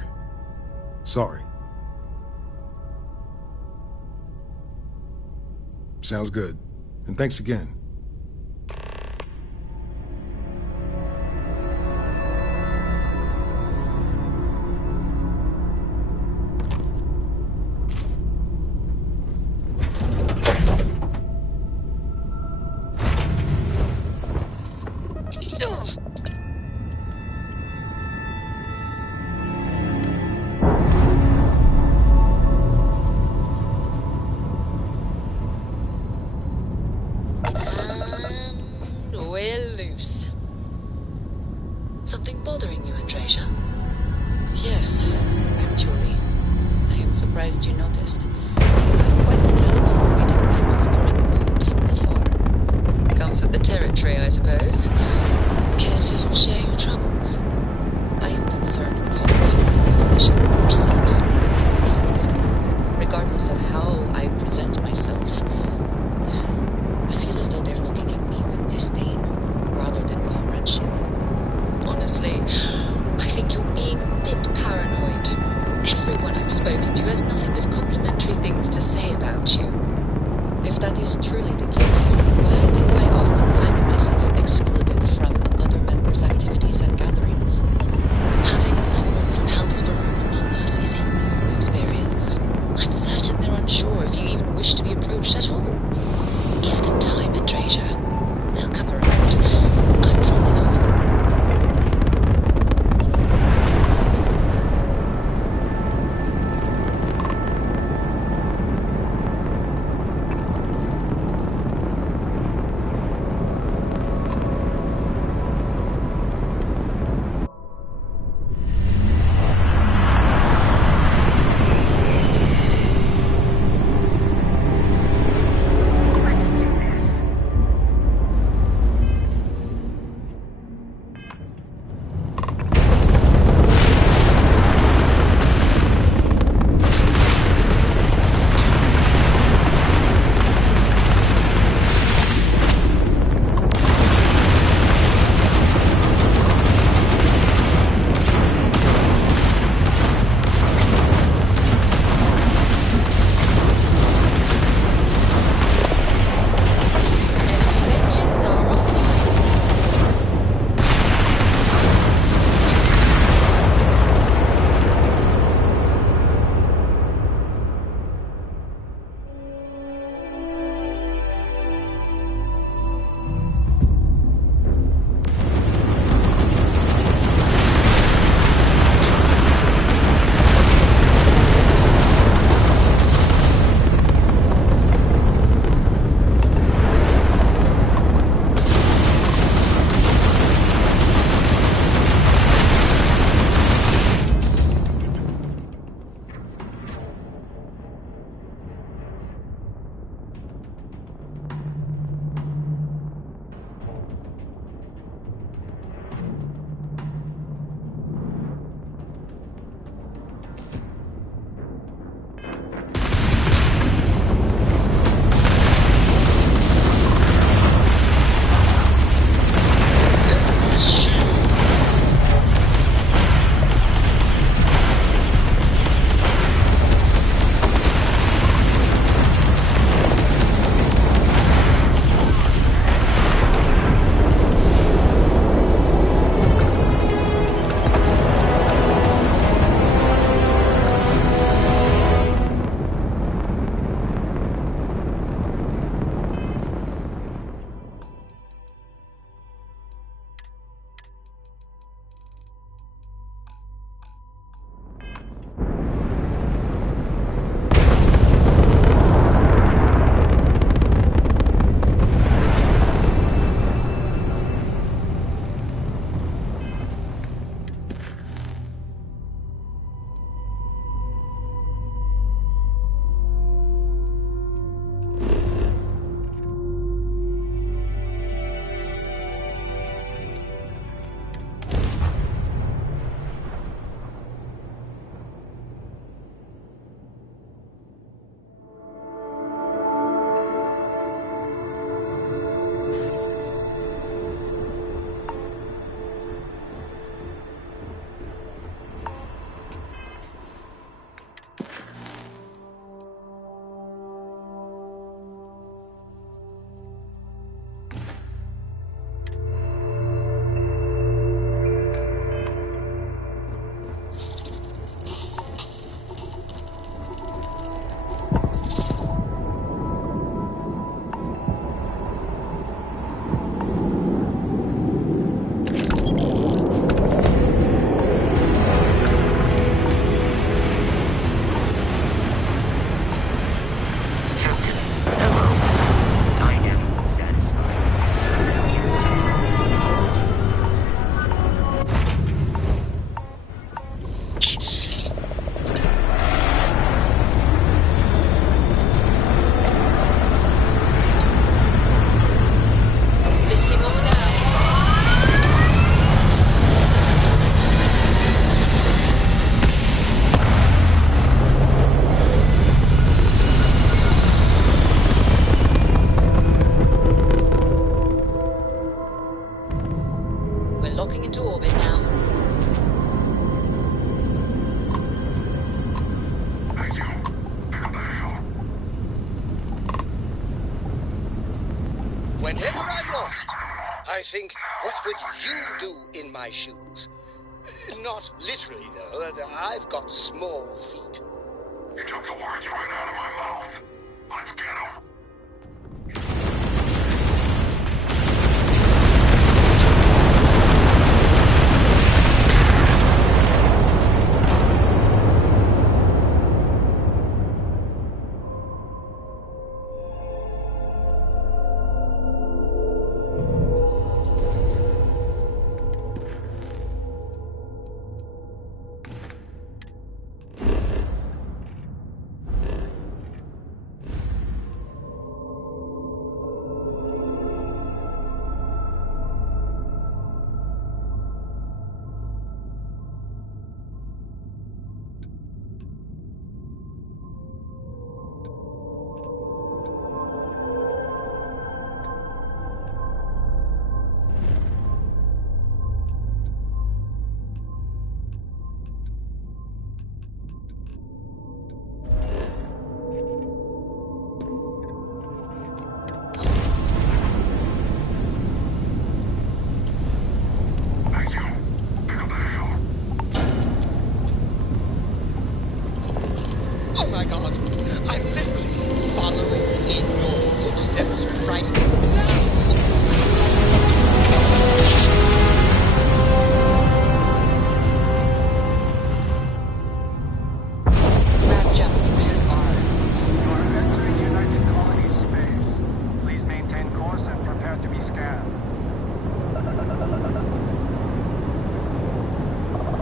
Sorry. Sounds good. And thanks again. We're loose. Something bothering you, Andreja? Yes, actually. I am surprised you noticed. You have quite the talent for reading people's current mood from afar. Comes with the territory, I suppose. Care to share your troubles? I am concerned Congress and Constellation perceives my presence. Regardless of how I present myself, I feel as though they're looking at me with disdain rather than comradeship. Honestly, I think you're being a bit paranoid. Everyone I've spoken to has nothing but complimentary things to say about you. If that is truly the case, why do I often find myself excluded from other members' activities? into orbit now. Whenever I'm lost, I think, what would you do in my shoes? Not literally, though. I've got small feet. You took the words right out of my mouth. Let's get 'em. Oh my god, I'm literally following in your footsteps right now. Ramp jump immediate. You are entering United Colonies space. Please maintain course and prepare to be scanned.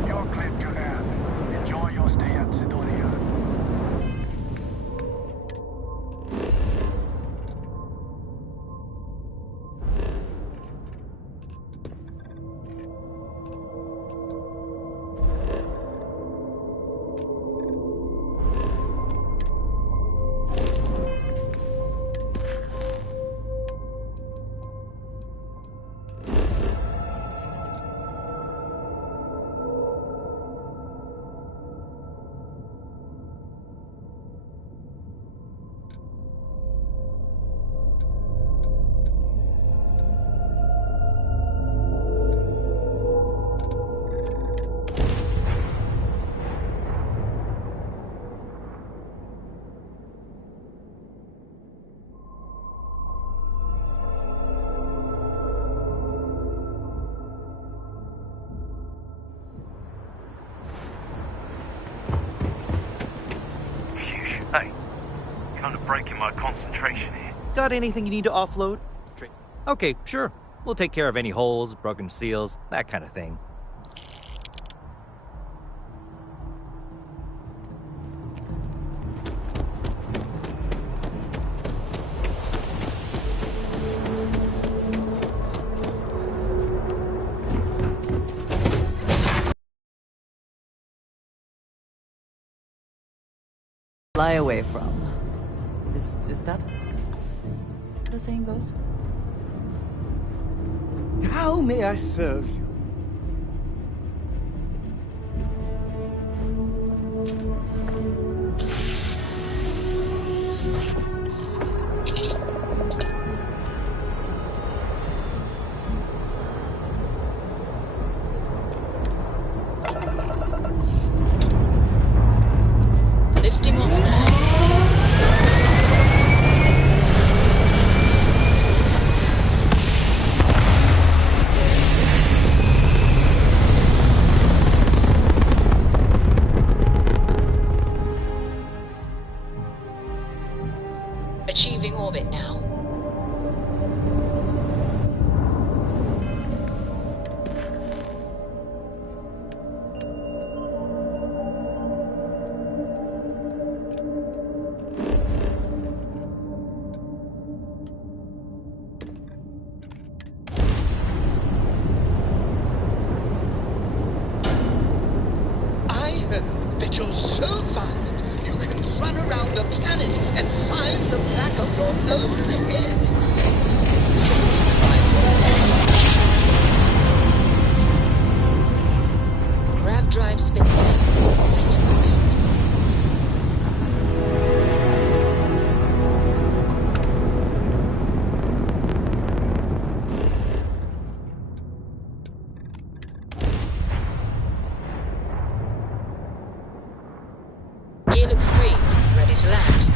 You're cleared to land. Enjoy your stay at Sidonia. Hey, kind of breaking my concentration here. Got anything you need to offload? Okay, sure. We'll take care of any holes, broken seals, that kind of thing. Fly away from. Is that the saying goes? How may I serve you? Lifting off now. Achieving orbit now. I heard that you're so fast you can run around a planet and find the back of your own head. drive spinning down. Systems green. Gear looks green. Ready to land.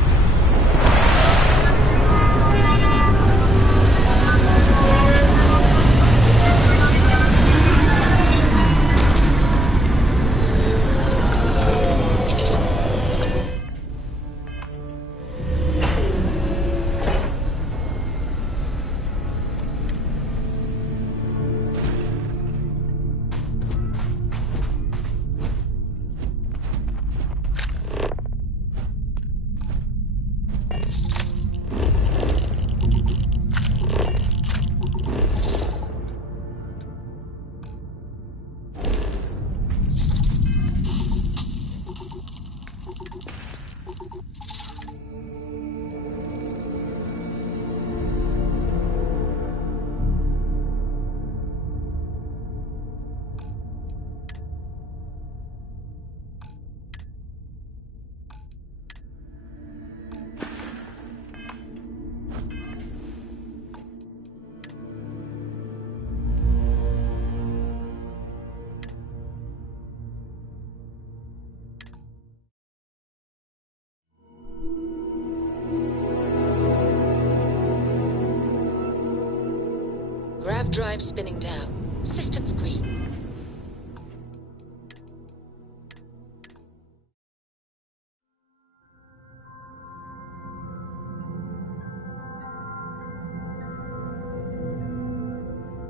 Grav drive spinning down. Systems green.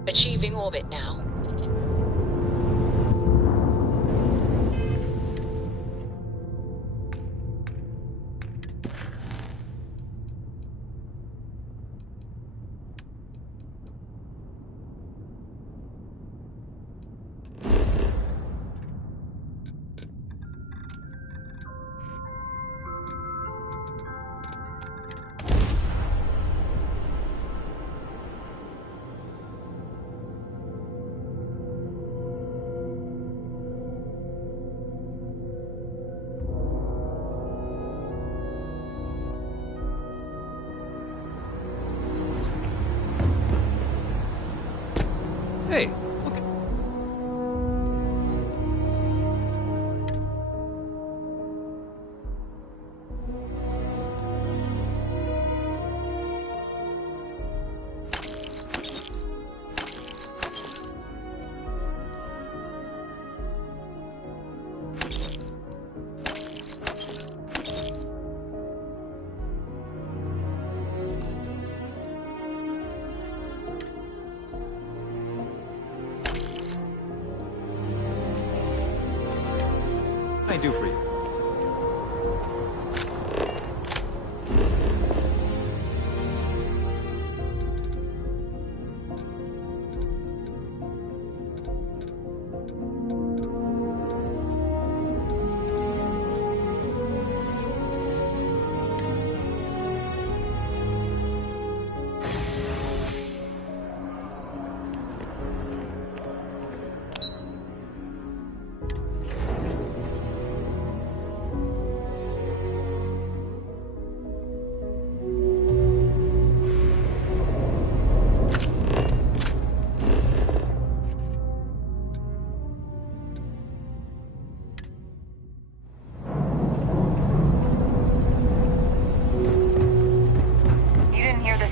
Achieving orbit now. Hey, okay. I do for you.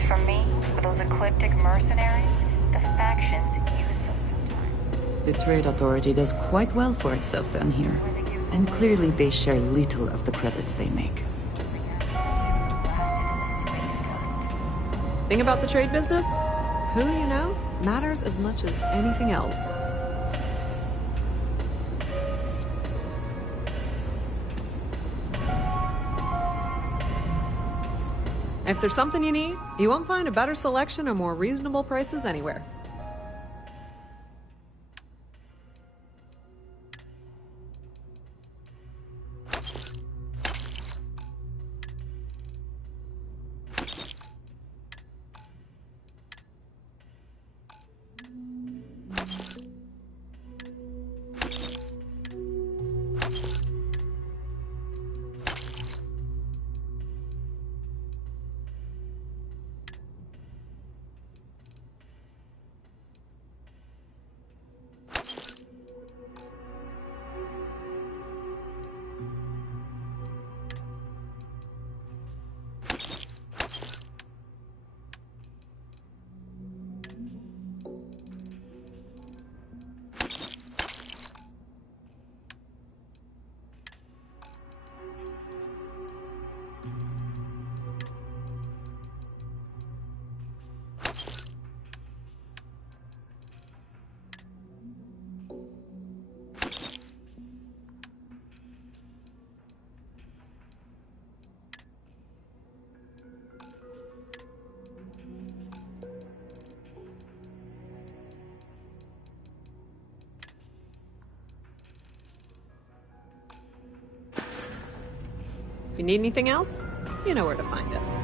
From me, but those ecliptic mercenaries, the factions use them sometimes. The Trade Authority does quite well for itself down here. And clearly they share little of the credits they make. Thing about the trade business? Who you know matters as much as anything else. If there's something you need, you won't find a better selection or more reasonable prices anywhere. If you need anything else, you know where to find us.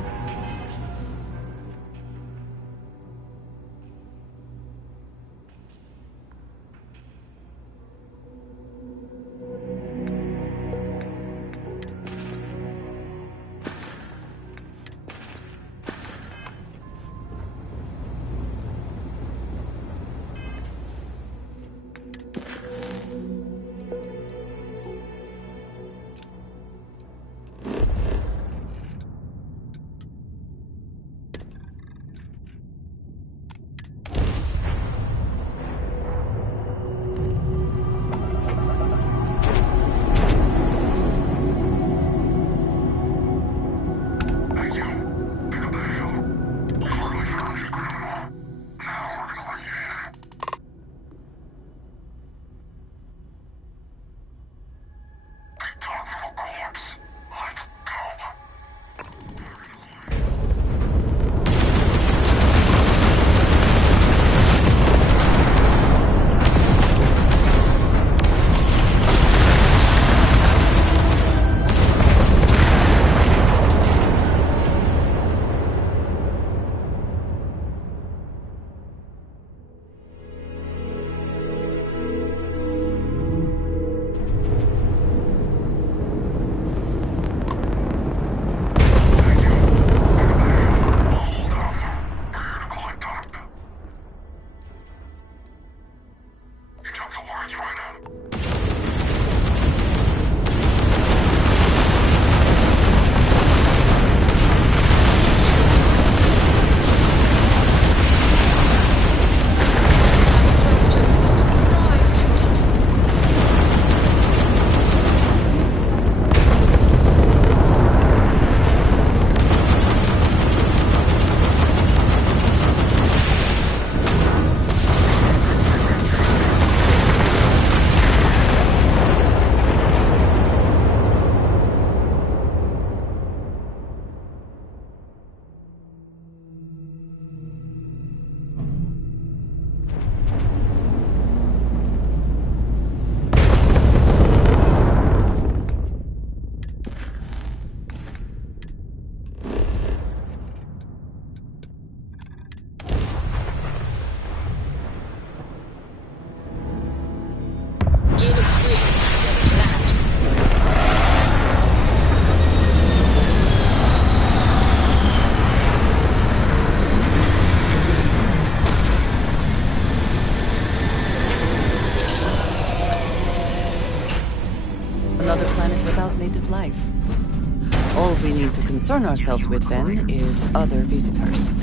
Another planet without native life. All we need to concern ourselves with then is other visitors.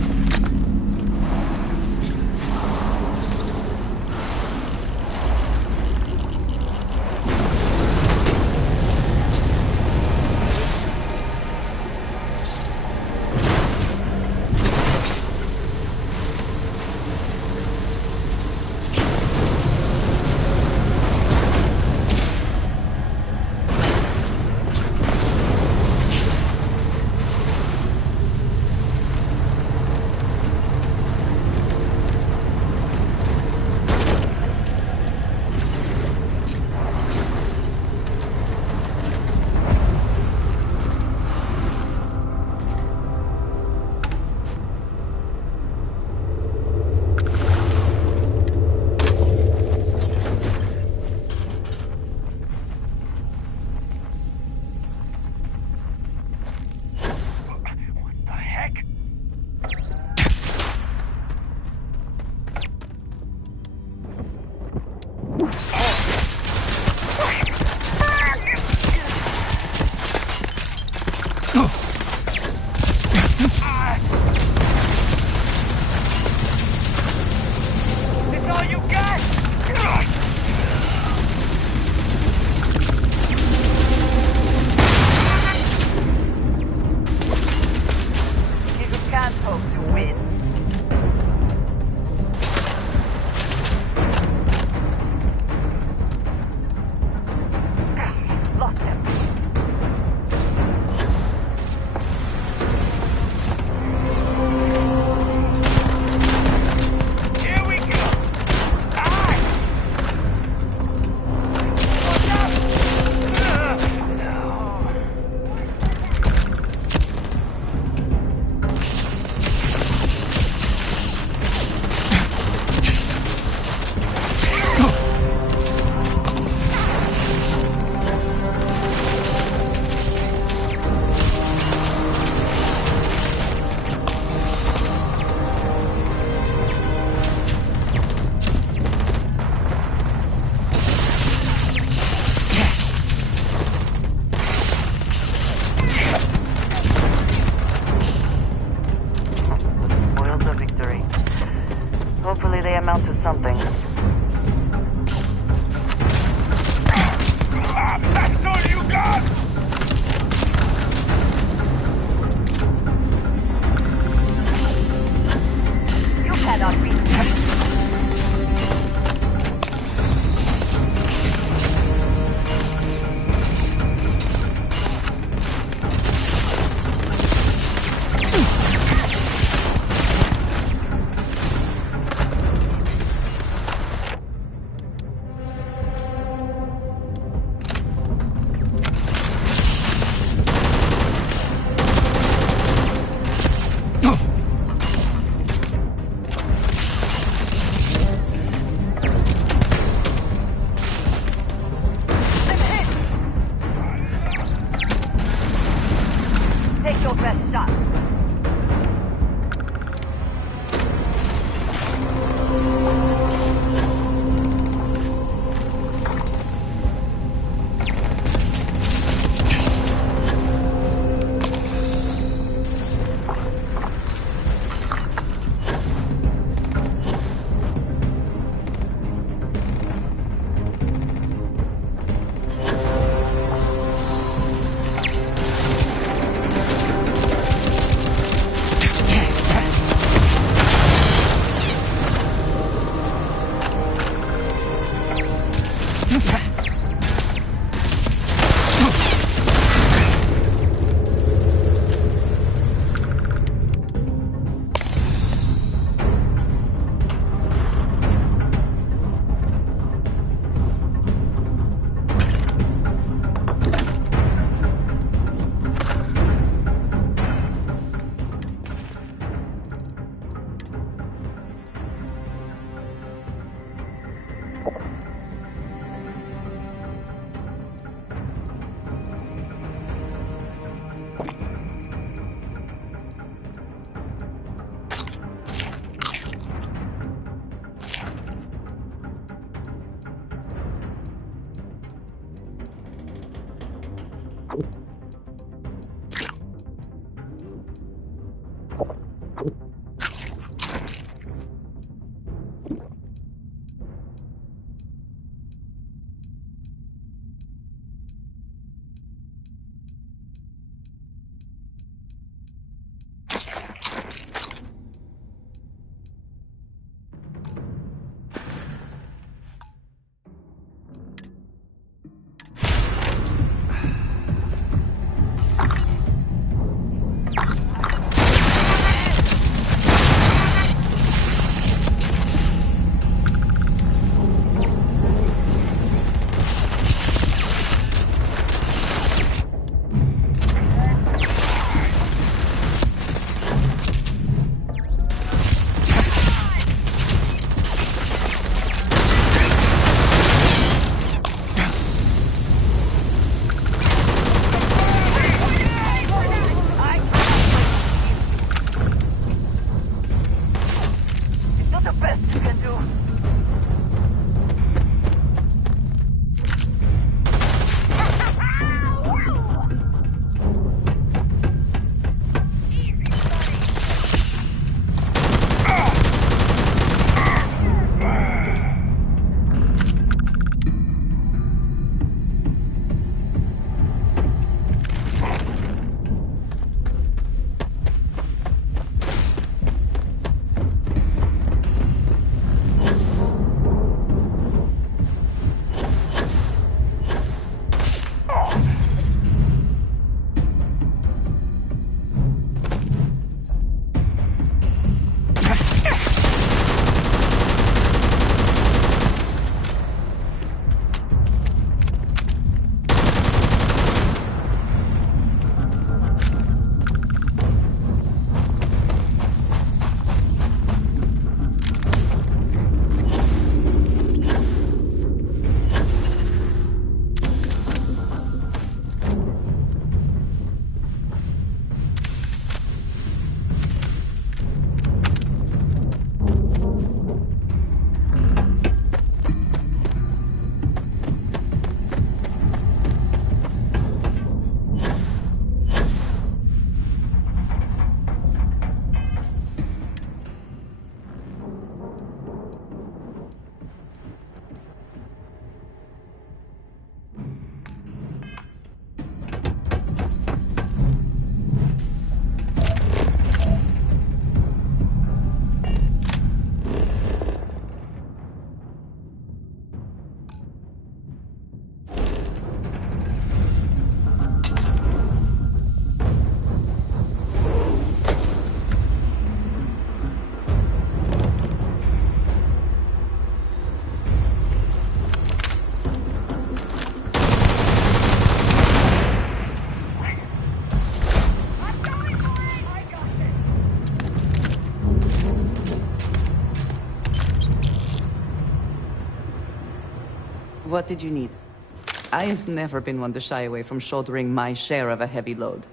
What did you need? I've never been one to shy away from shouldering my share of a heavy load.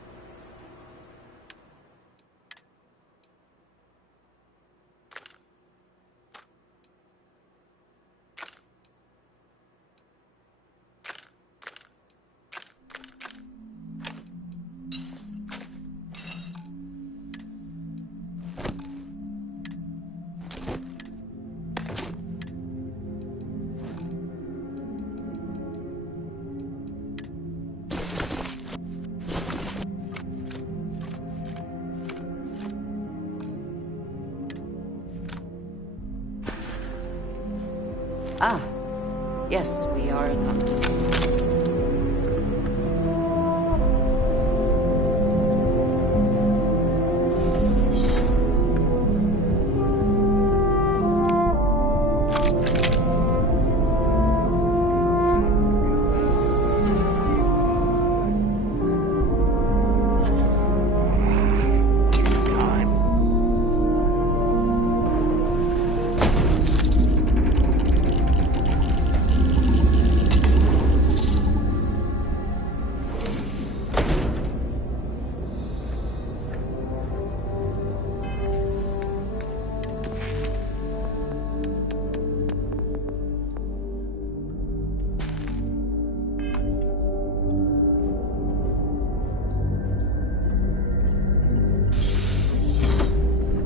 Ah, yes, we are not.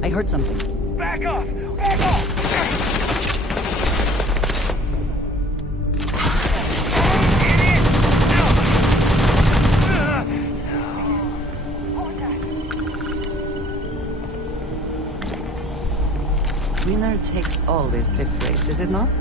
I heard something. Back off! Back off! Winner takes all this stiff race, is it not?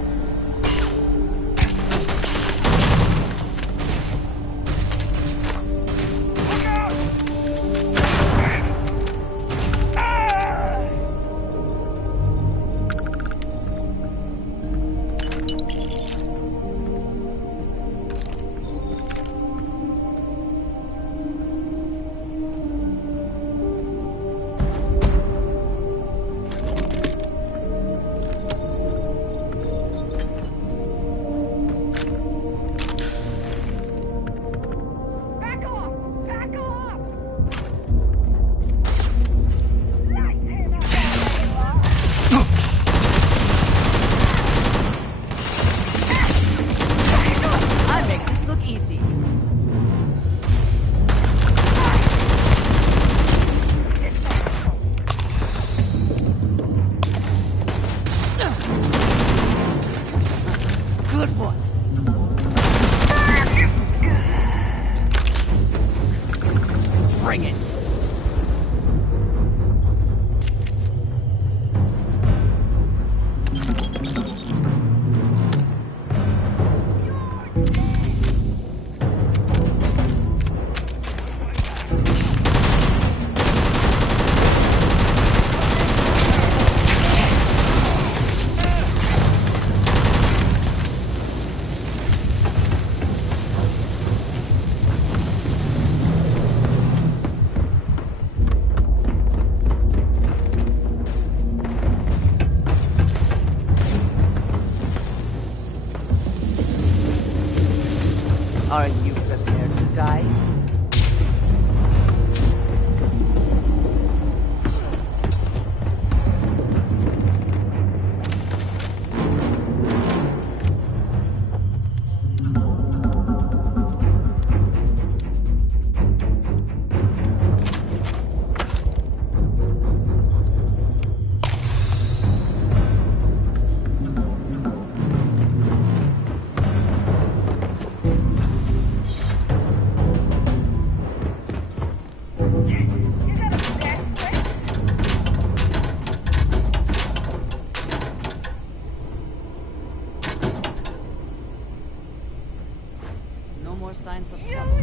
Are you prepared to die? No more signs of trouble.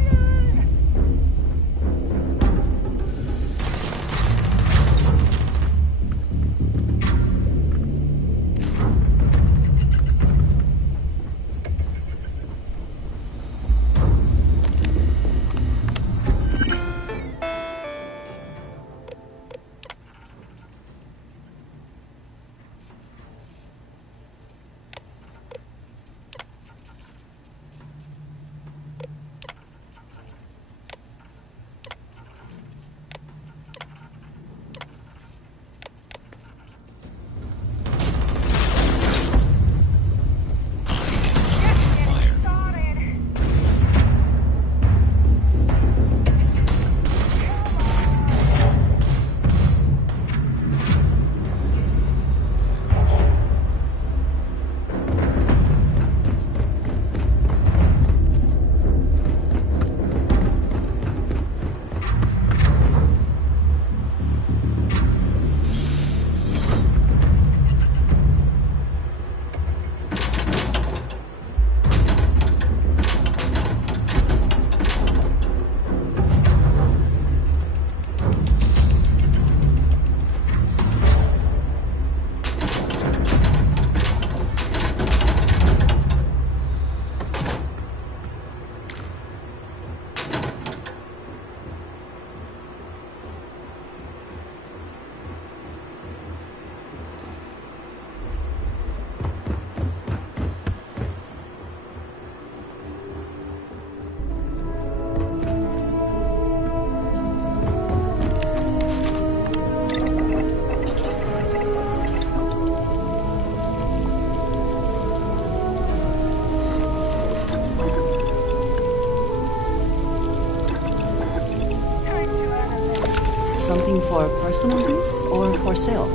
Something for personal use or for sale?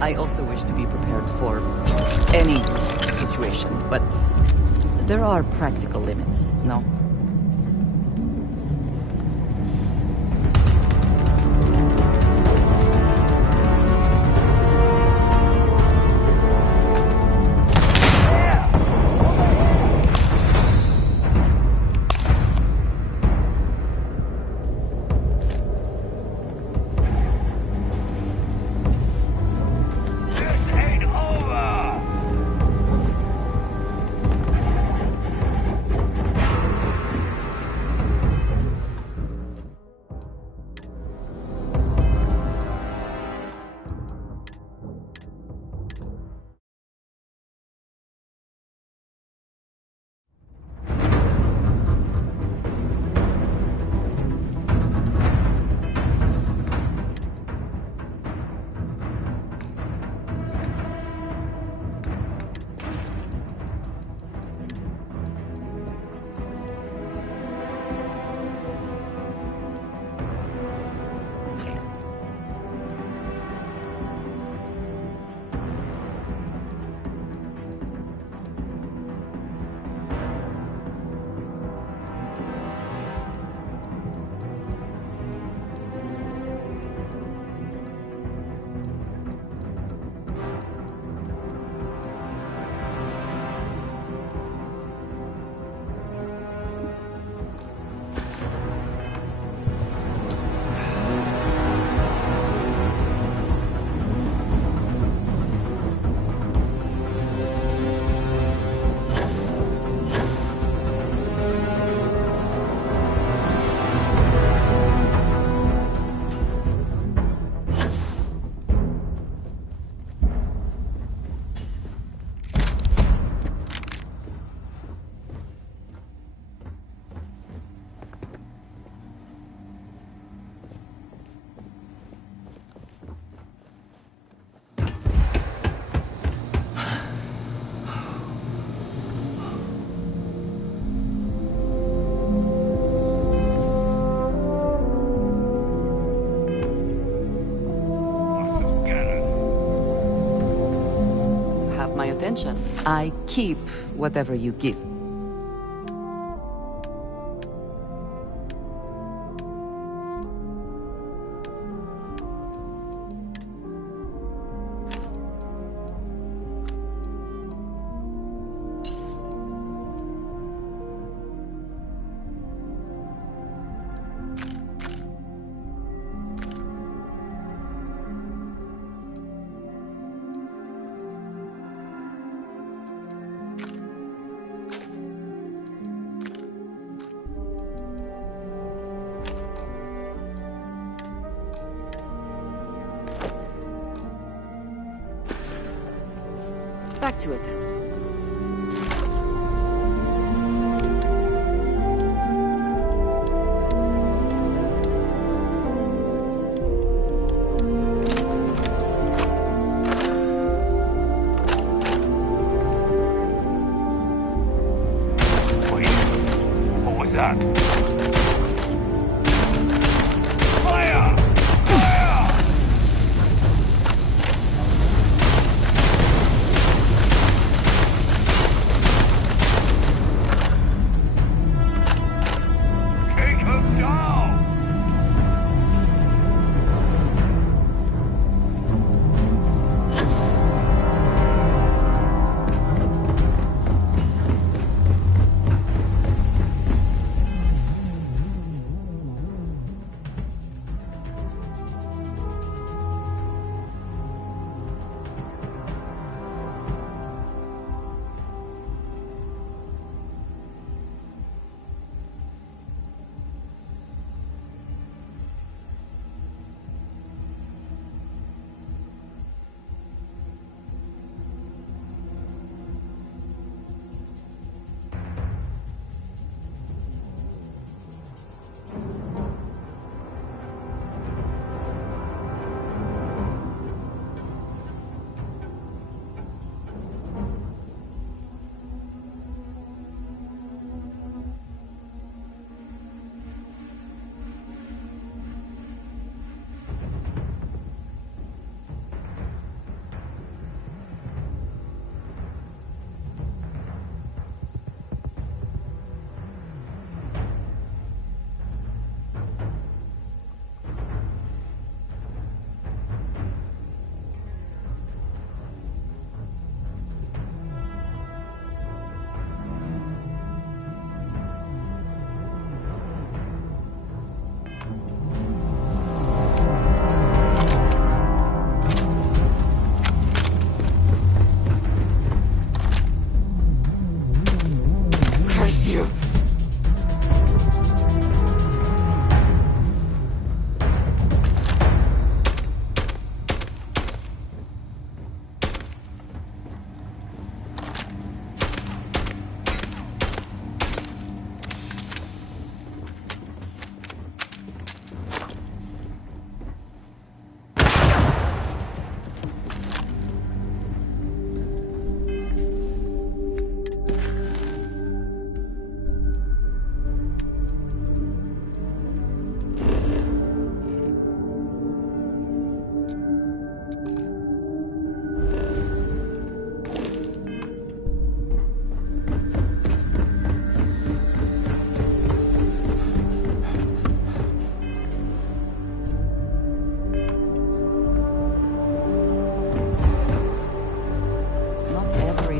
I also wish to be prepared for any situation, but there are practical limits, no? My attention. I keep whatever you give. Back to it then. What was that?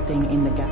In the gap.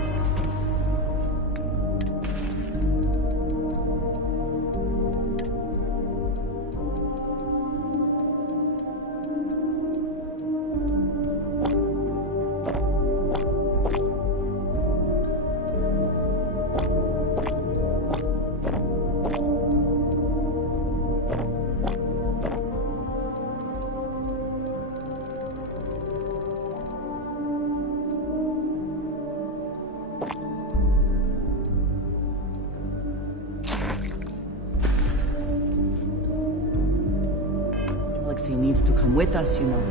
He needs to come with us, you know.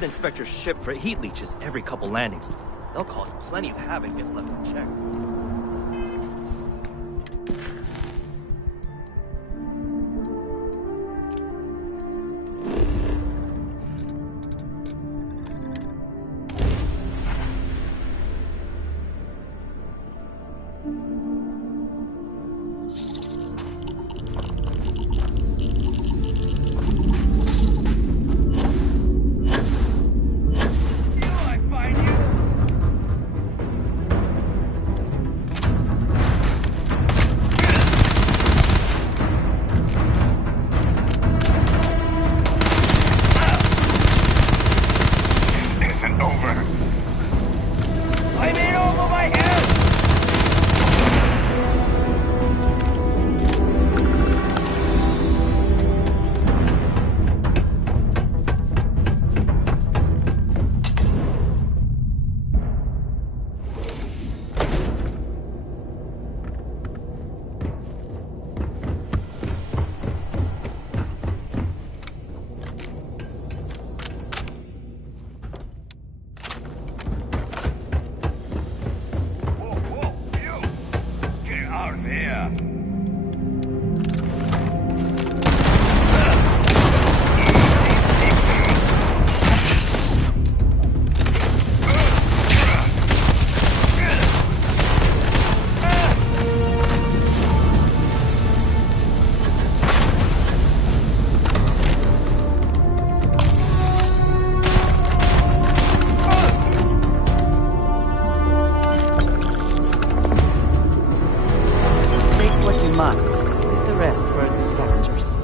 should inspect your ship for heat leeches every couple landings. They'll cause plenty of havoc if left unchecked. Must. Leave the rest for the scavengers.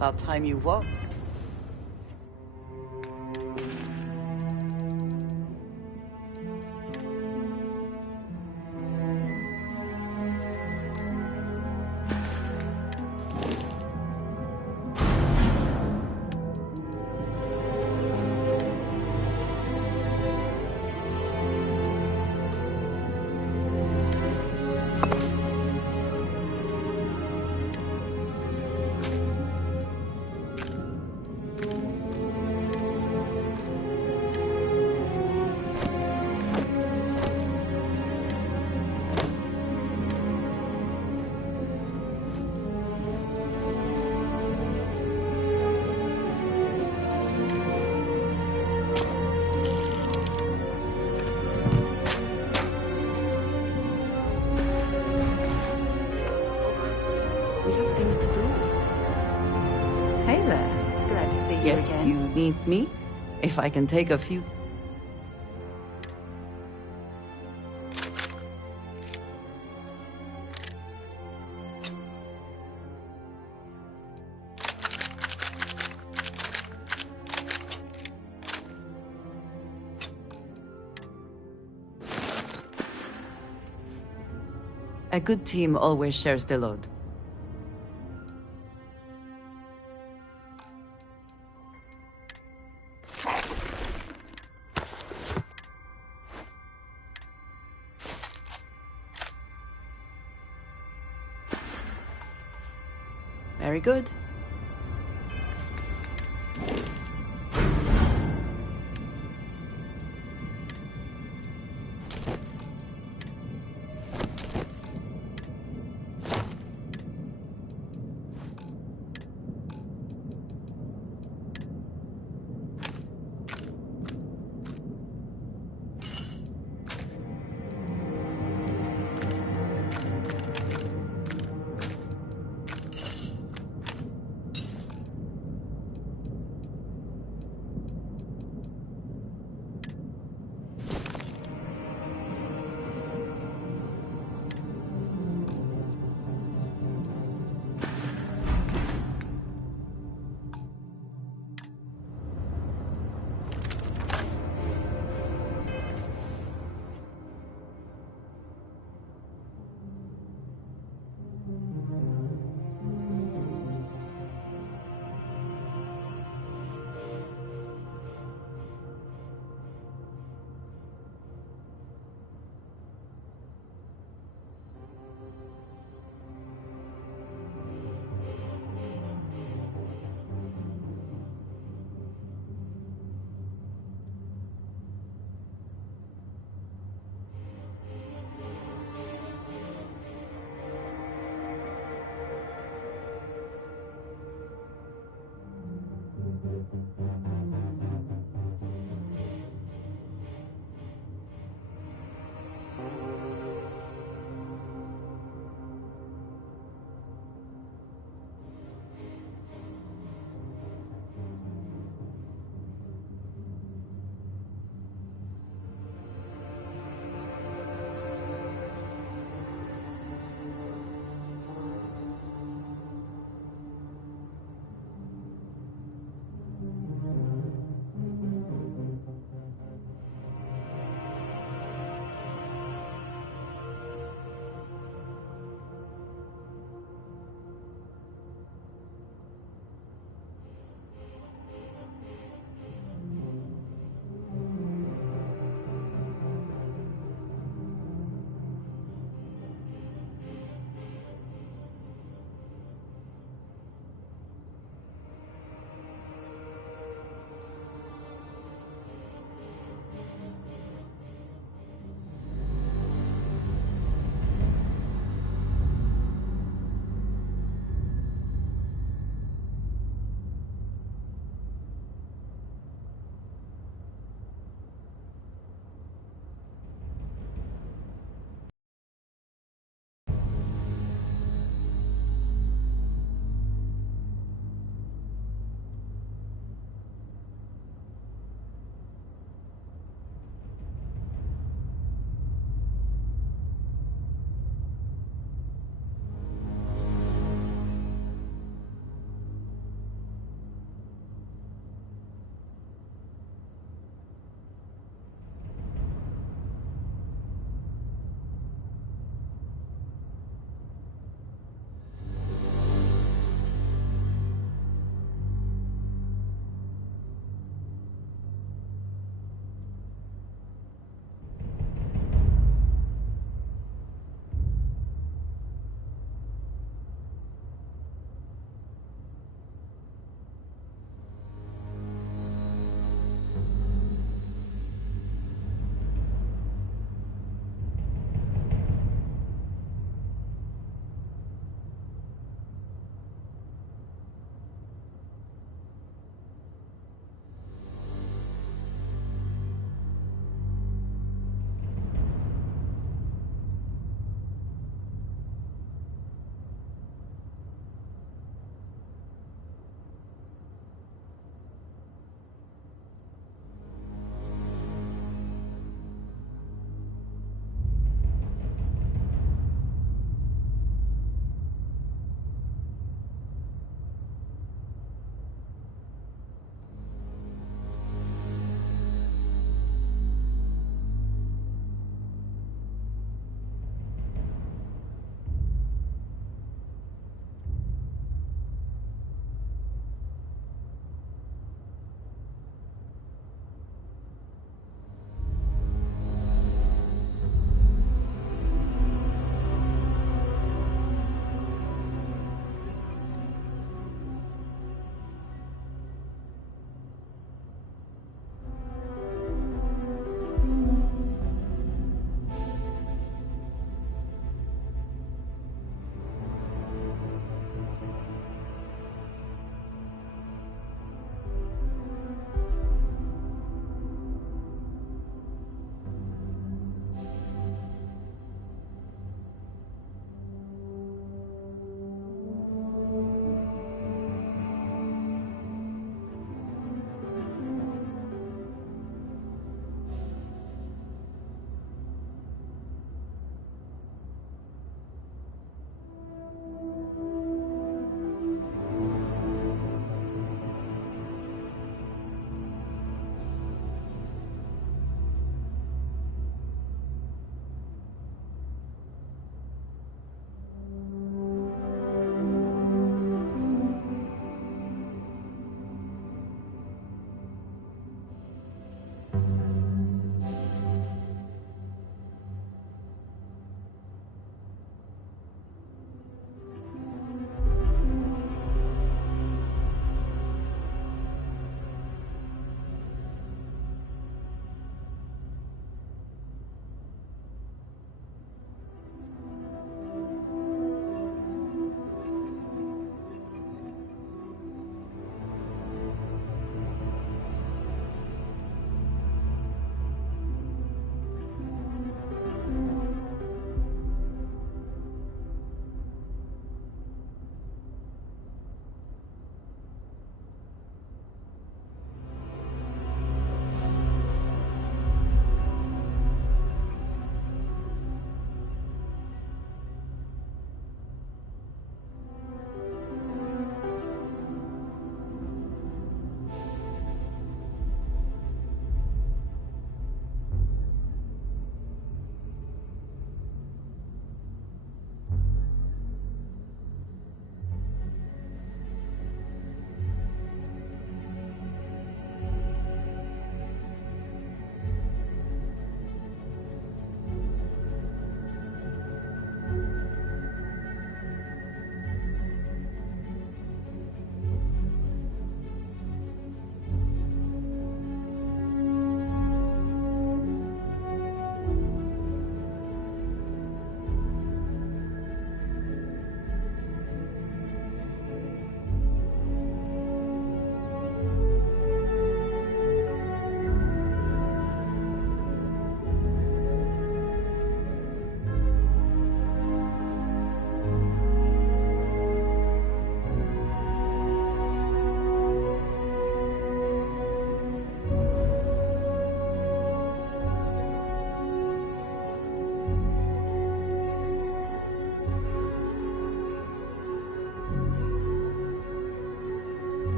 About time you walked. We have things to do. Hey there. Glad to see you Yes, again. you need me? If I can take a few... A good team always shares the load. Very good.